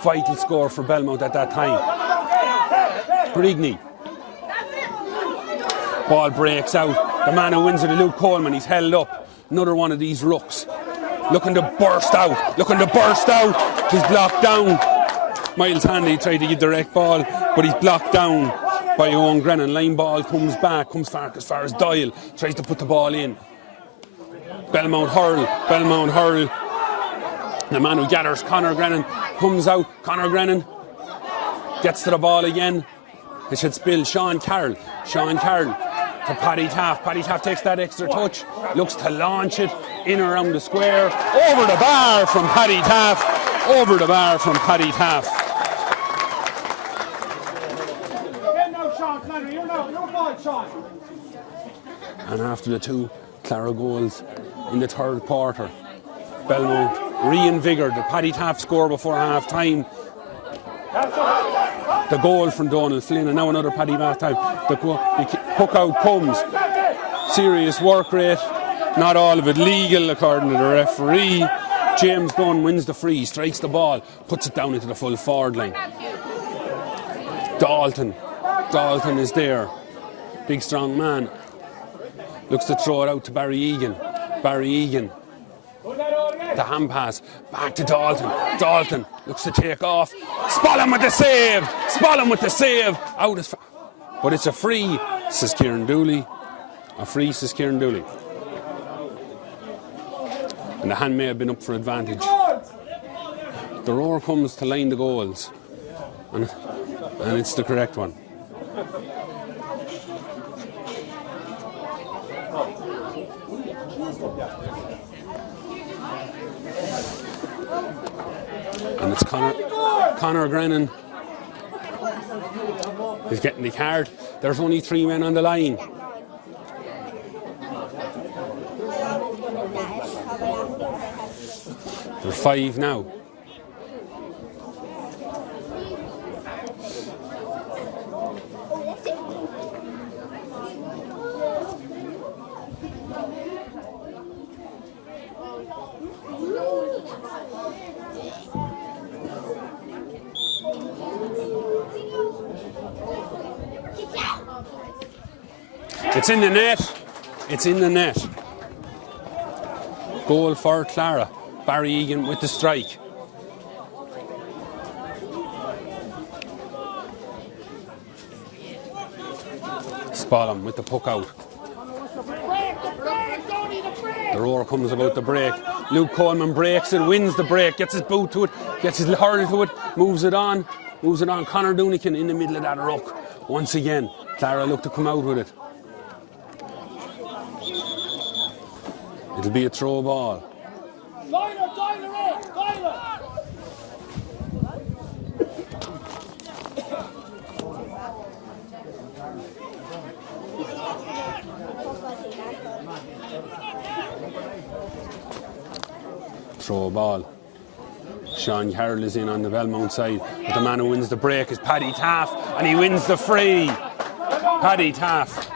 Vital score for Belmont at that time. Brigny. Ball breaks out. The man who wins it is Luke Coleman. He's held up. Another one of these rucks. Looking to burst out. He's blocked down. Miles Hanley tried to get direct ball, but he's blocked down by Owen Grennan. Line ball comes back, comes far as Doyle. Tries to put the ball in. Belmont hurl. The man who gathers, Conor Grennan, comes out. Conor Grennan gets to the ball again. It should spill. Sean Carroll. Sean Carroll to Paddy Taft. Paddy Taft takes that extra touch. Looks to launch it in around the square. Over the bar from Paddy Taft. Over the bar from Paddy Taft. Again now, Sean. Clara, you're ball, Sean. And after the 2 Clara goals in the 3rd quarter, Belmont reinvigorated. Paddy Taft score before half time. The goal from Donald Flynn, and now another Paddy Taft time. The puck out comes. Serious work rate, not all of it legal according to the referee. James Dunn wins the free, strikes the ball, puts it down into the full forward line. Dalton is there, big strong man. Looks to throw it out to Barry Egan. Barry Egan. The hand pass back to Dalton. Dalton looks to take off. Spallum with the save. Spallum with the save. Out as far. But it's a free, says Kieran Dooley. A free, says Kieran Dooley. And the hand may have been up for advantage. The roar comes to line the goals. And it's the correct one. And it's Conor Grennan. He's getting the card. There's only 3 men on the line. There's 5 now. It's in the net. It's in the net. Goal for Clara. Barry Egan with the strike. Spallum with the puck out. The roar comes about the break. Luke Coleman breaks it, wins the break, gets his boot to it, gets his hurl to it, moves it on. Conor Doonican in the middle of that ruck. Once again, Clara look to come out with it. It'll be a throw ball. Throw ball. Sean Carroll is in on the Belmont side, but the man who wins the break is Paddy Taft, and he wins the free. Paddy Taft.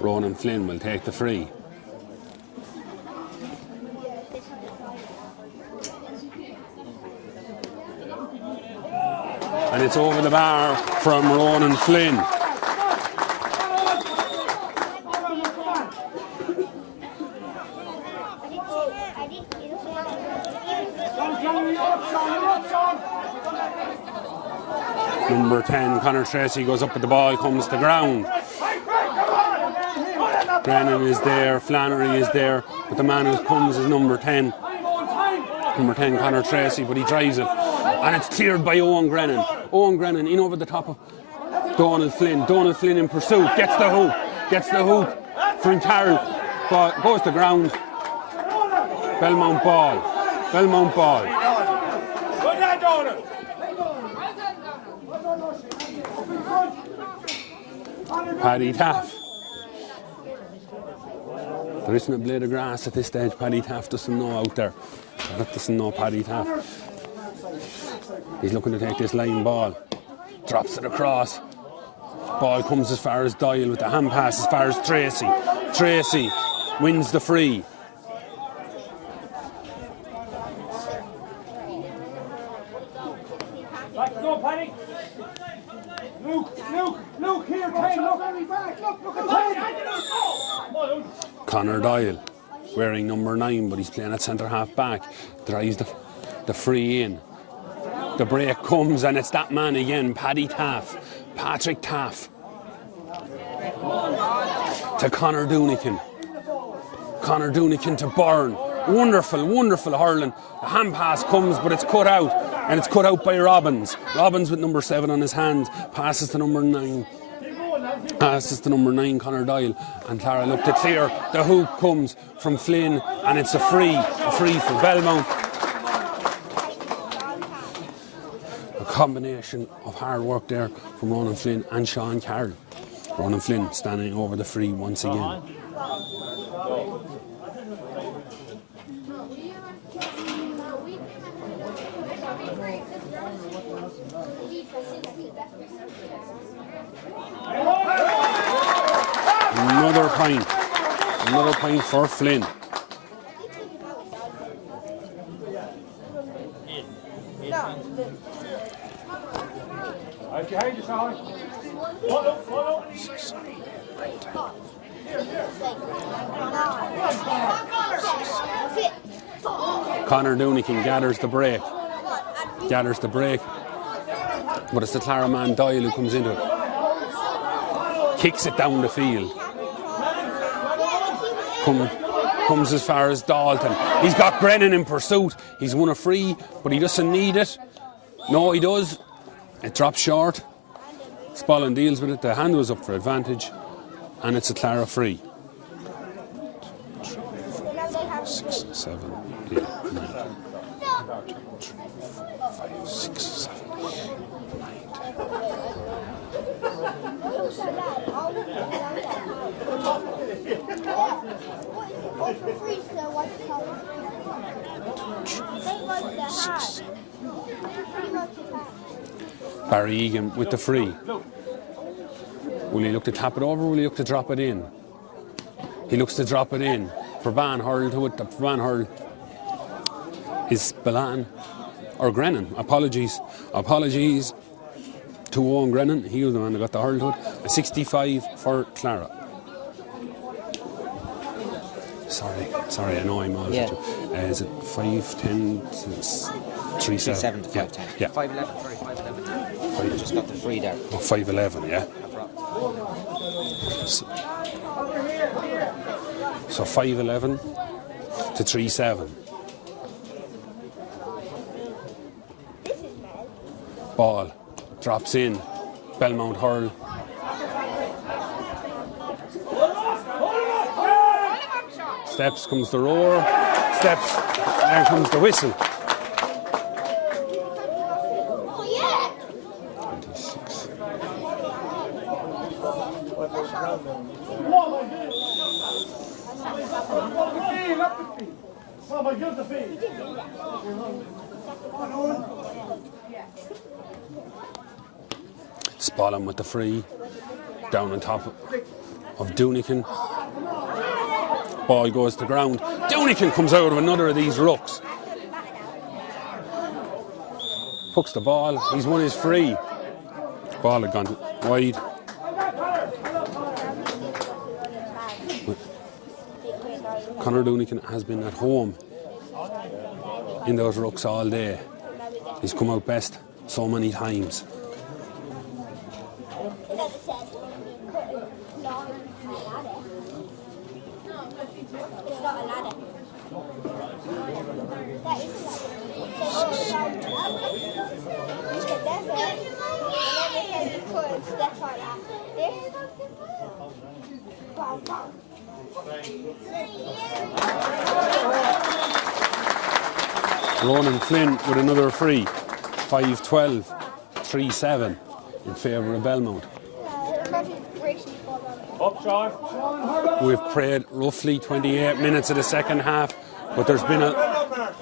Ronan Flynn will take the free. And it's over the bar from Ronan Flynn. Number 10, Conor Tracy, goes up with the ball, comes to ground. Brennan is there, Flannery is there, but the man who comes is number 10. Number 10, Conor Tracy, but he drives it. And it's cleared by Owen Grennan. Owen Grennan in over the top of Donald Flynn. Donald Flynn in pursuit, gets the hoop. From Carroll, goes to ground. Belmont ball. Paddy Taft. There isn't a blade of grass at this stage. Paddy Taft doesn't know out there. That doesn't know Paddy Taft. He's looking to take this line ball. Drops it across. Ball comes as far as Doyle with the hand pass as far as Tracy. Tracy wins the free. Go, Paddy. Luke. Look here, Kane, look at me back. Look at Kane. Conor Doyle, wearing number 9, but he's playing at centre half back. Drives the free in. The break comes, and it's that man again, Patrick Taff. To Conor Dunican. Conor Dunican to Byrne. Wonderful hurling. The hand pass comes, but it's cut out. And it's cut out by Robbins. Robbins with number 7 on his hand. Passes to number 9. Conor Doyle. And Clara look to clear. The hoop comes from Flynn. And it's a free for Belmont. A combination of hard work there from Ronan Flynn and Sean Carroll. Ronan Flynn standing over the free once again. Another point for Flynn. Behind you, Sean. Follow. Conor Dunican gathers the break. But it's the Clara man Doyle who comes into it. Kicks it down the field. Comes as far as Dalton. He's got Brennan in pursuit. He's won a free, but he doesn't need it. No, he does. It drops short. Spallin deals with it. The hand was up for advantage. And it's a Clara free. 6, 7, 8, 9. 5, 6, 7, 8. Barry Egan with the free. Will he look to tap it over or will he look to drop it in? He looks to drop it in. Ferbane hurl to it. The Ferbane hurl is Belan or Grennan. Apologies to Owen Grennan. He was the man that got the hurl to it. A 65 for Clara. Sorry, I know I'm all yeah. Is it 5-10 to 3-7 to 5-10. Yeah. 5-11, sorry, 5-11. Just got the free there. Oh, 5-11, yeah. So 5-11 to 3-7. Ball drops in. Belmont hurl. Steps comes the roar. Steps. There comes the whistle. 26. Spallin with the free. Down on top of Dunican. Ball goes to ground. Dunican comes out of another of these rucks. Pucks the ball. He's won his free. Ball had gone wide. Conor Dunican has been at home in those rucks all day. He's come out best so many times. Ronan Flynn with another free. 5-12, 3-7 in favour of Belmont. Up, Sean. We've played roughly 28 minutes of the second half, but there's been a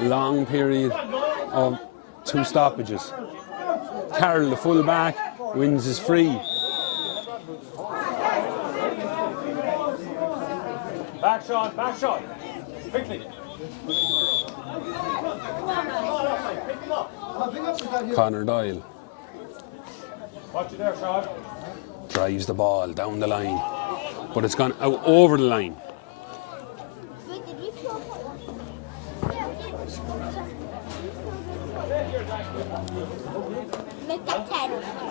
long period of 2 stoppages. Carroll, the full back, wins his free. Back, Sean. Quickly. Conor Doyle. Watch it there, Sean. Drives the ball down the line, but it's gone out over the line.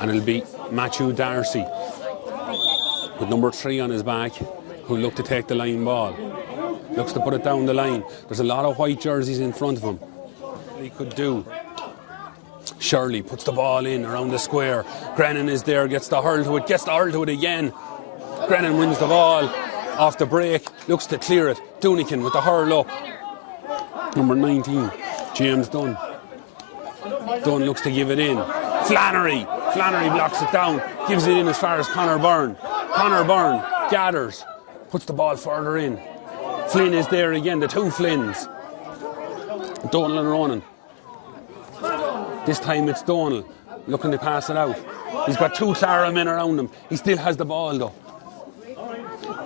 And it'll be Matthew Darcy with number 3 on his back, who look to take the line ball. Looks to put it down the line. There's a lot of white jerseys in front of him. He could do. Shirley puts the ball in around the square. Grennan is there, gets the hurl to it, again. Grennan wins the ball off the break, looks to clear it. Dunican with the hurl up. Number 19, James Dunn. Dunn looks to give it in. Flannery blocks it down, gives it in as far as Conor Byrne. Conor Byrne gathers, puts the ball further in. Flynn is there again, the 2 Flynns. Donal and Ronan. This time it's Donal looking to pass it out. He's got 2 Clara men around him. He still has the ball though.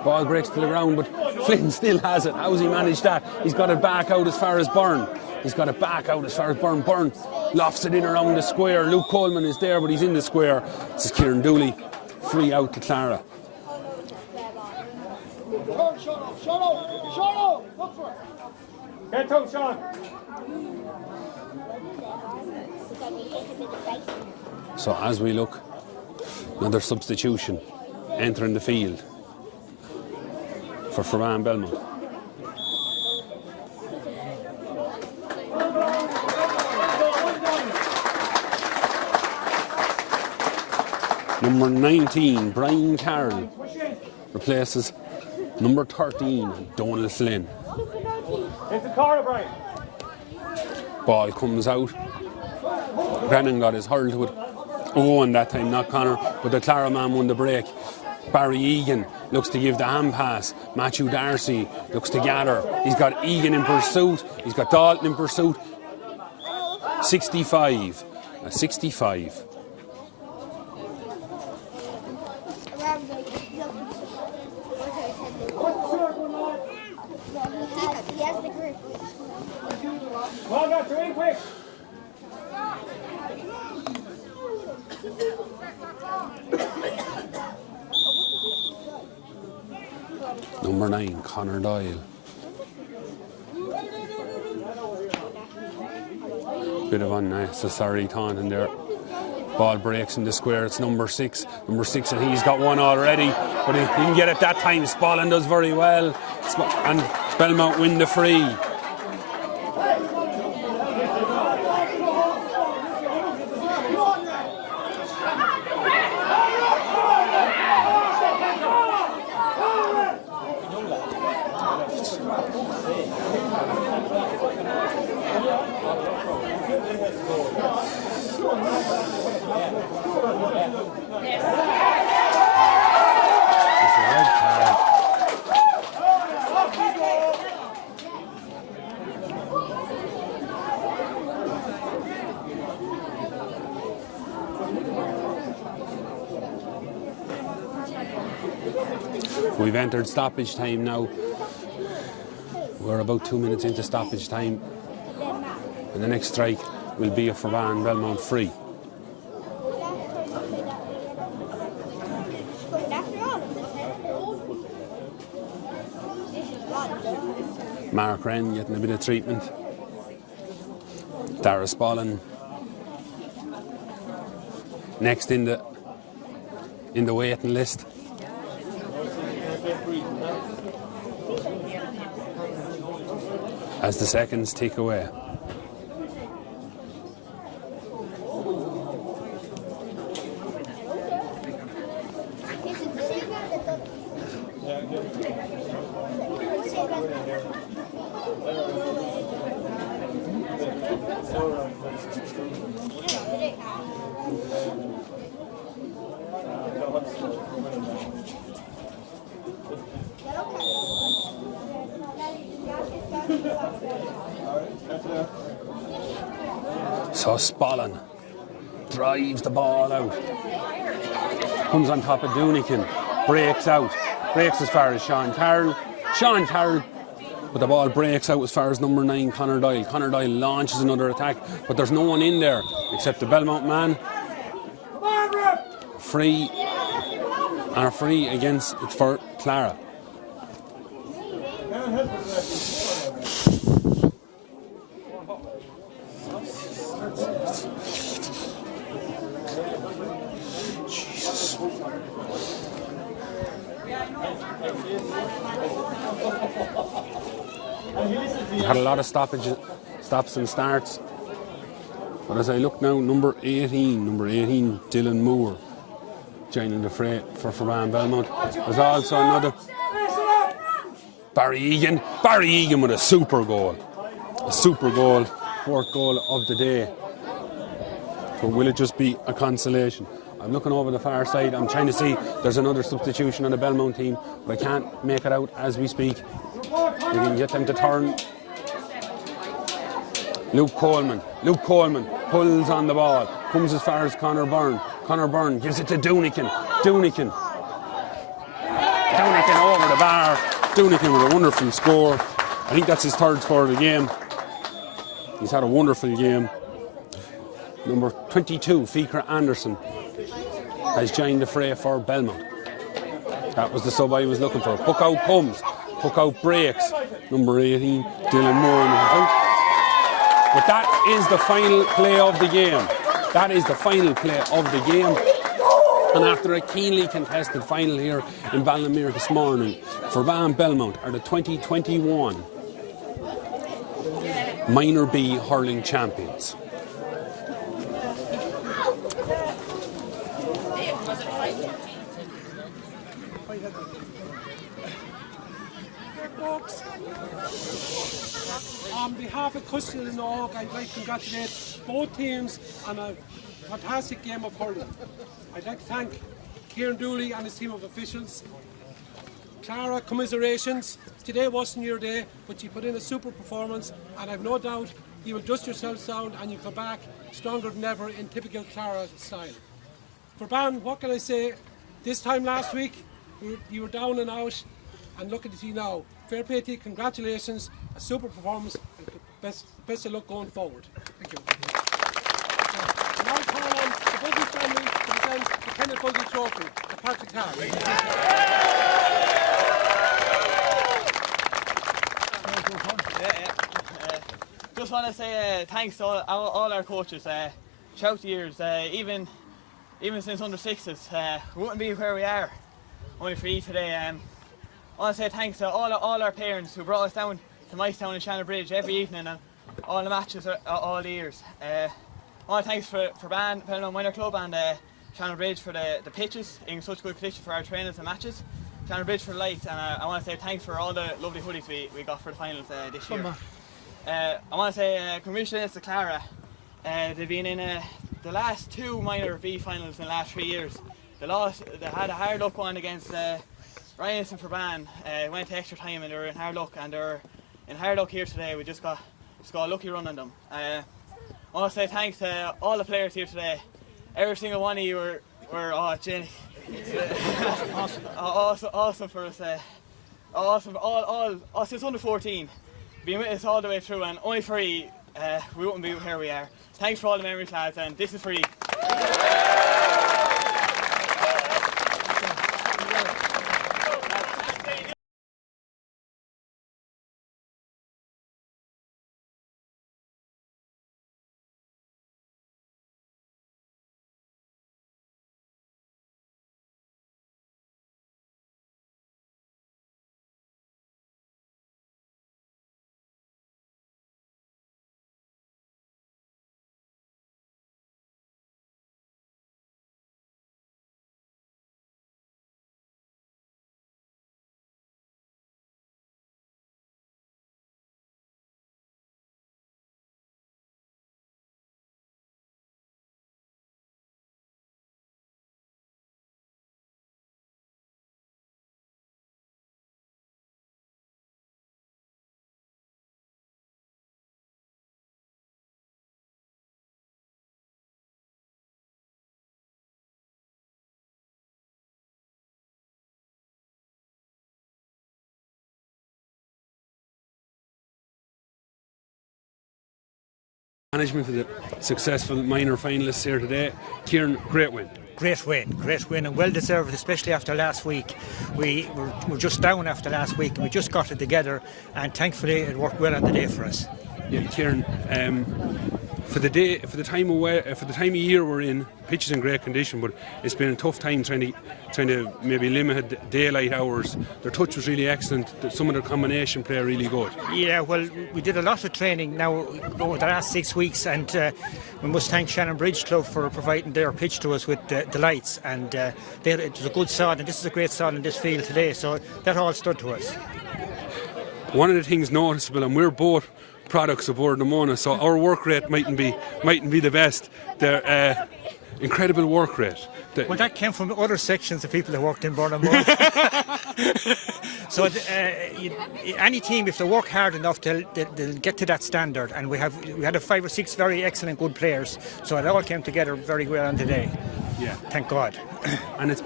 Ball breaks to the ground, but Flynn still has it. How's he managed that? He's got it back out as far as Byrne. Byrne lofts it in around the square. Luke Coleman is there, but he's in the square. This is Kieran Dooley. Free out to Clara. Shut up! Look for it! Get to him, Sean. So as we look, another substitution entering the field for Ferbane Belmont. Number 19, Brian Carroll, replaces number 13, Donal Flynn. Into Clara, Brian. Ball comes out. Brennan got his hurl to it. Owen that time, not Connor, but the Clara man won the break. Barry Egan looks to give the hand pass. Matthew Darcy looks to gather. He's got Egan in pursuit. He's got Dalton in pursuit. 65. 65. Well, got you in quick. Number 9, Conor Doyle. Bit of unnecessary taunting there. Ball breaks in the square. It's number 6. Number 6, and he's got one already, but he didn't get it that time. Spallin does very well, and Belmont win the free. We've entered stoppage time now. We're about 2 minutes into stoppage time. And the next strike will be a Ferbane Belmont free. Mark Wren getting a bit of treatment. Dara Spallin next in the waiting list. As the seconds tick away. So Spallin drives the ball out, comes on top of Dunican, breaks out, breaks as far as Sean Carroll, but the ball breaks out as far as number 9, Conor Doyle. Conor Doyle launches another attack, but there's no one in there except the Belmont man. free, and a free against for Clara. Jesus. Had a lot of stops and starts. But as I look now, number 18, Dylan Moore, joining the fray for Ferbane Belmont. There's also another Barry Egan with a super goal, fourth goal of the day. But will it just be a consolation? I'm looking over the far side. I'm trying to see there's another substitution on the Belmont team, but I can't make it out as we speak. We can get them to turn. Luke Coleman pulls on the ball, comes as far as Conor Byrne. Conor Byrne gives it to Doonican. Doonican over the bar. Doonican with a wonderful score. I think that's his third score of the game. He's had a wonderful game. Number 22, Fikra Anderson, has joined the fray for Belmont. That was the sub I was looking for. Puck out comes. Puck out breaks. Number 18, Dylan Moore. But that is the final play of the game. And after a keenly contested final here in Ballymere this morning, Ferbane Belmont are the 2021 Minor B Hurling champions. On behalf of Custody and Org, I'd like to congratulate both teams on a fantastic game of hurling. I'd like to thank Kieran Dooley and his team of officials. Clara, commiserations. Today wasn't your day, but you put in a super performance, and I've no doubt you will dust yourselves down and you come back stronger than ever in typical Clara style. For Ban, what can I say? This time last week, you were down and out, and look at you now. Fair play to you, congratulations, a super performance, and best of luck going forward. Thank you. Now I call on the Buzzy family to present the Kenneth Buzzy Trophy to Patrick Hart. Just want to say thanks to all our coaches. Throughout the years, even since under sixes, we wouldn't be where we are only for you today. I want to say thanks to all our parents who brought us down to Mystown and Shannon Bridge every evening and all the matches all the years. I want to thanks for Ferbane Minor Club and Shannon Bridge for the pitches in such good condition for our trainings and matches. Shannon Bridge for the lights, and I want to say thanks for all the lovely hoodies we got for the finals this year. I want to say congratulations to Clara. They've been in the last two minor B finals in the last 3 years. They had a hard luck one against Ryan and Ferbane. Went to extra time and they were in hard luck, and they're in hard luck here today. We just got a lucky run on them. I want to say thanks to all the players here today. Every single one of you were oh Jenny. awesome for us. Awesome, all since under 14. Been with us all the way through, and only for you, we wouldn't be where we are. Thanks for all the memories, lads, and this is for you. Management of the successful minor finalists here today. Kieran, great win. great win and well deserved, especially after last week. We were just down after last week and we just got it together, and thankfully it worked well on the day for us. Yeah, Kieran, for the time of year we're in, pitch is in great condition, but it's been a tough time trying to maybe limit daylight hours. Their touch was really excellent. Some of their combination play really good. Yeah, well, we did a lot of training now over the last 6 weeks, and we must thank Shannon Bridge Club for providing their pitch to us with the lights, and it was a good sod, and this is a great sod in this field today, so that all stood to us. One of the things noticeable, and we're both products of Boardnamona, so our work rate mightn't be the best. Their incredible work rate. Well, that came from other sections of people that worked in Boardnamona. So any team, if they work hard enough, they'll get to that standard. And we had 5 or 6 very excellent, good players. So it all came together very well on the day. Yeah, thank God. And they've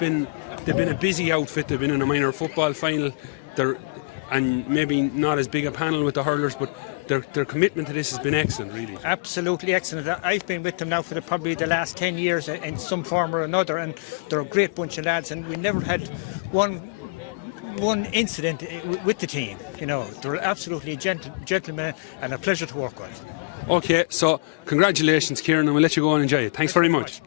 been a busy outfit. They've been in a minor football final. And maybe not as big a panel with the hurlers, but their commitment to this has been excellent, really. Absolutely excellent. I've been with them now for probably the last 10 years in some form or another, and they're a great bunch of lads, and we never had one incident with the team. You know, they're absolutely gentlemen and a pleasure to work with. Okay, so congratulations, Kieran, and we'll let you go and enjoy it. Thanks very much.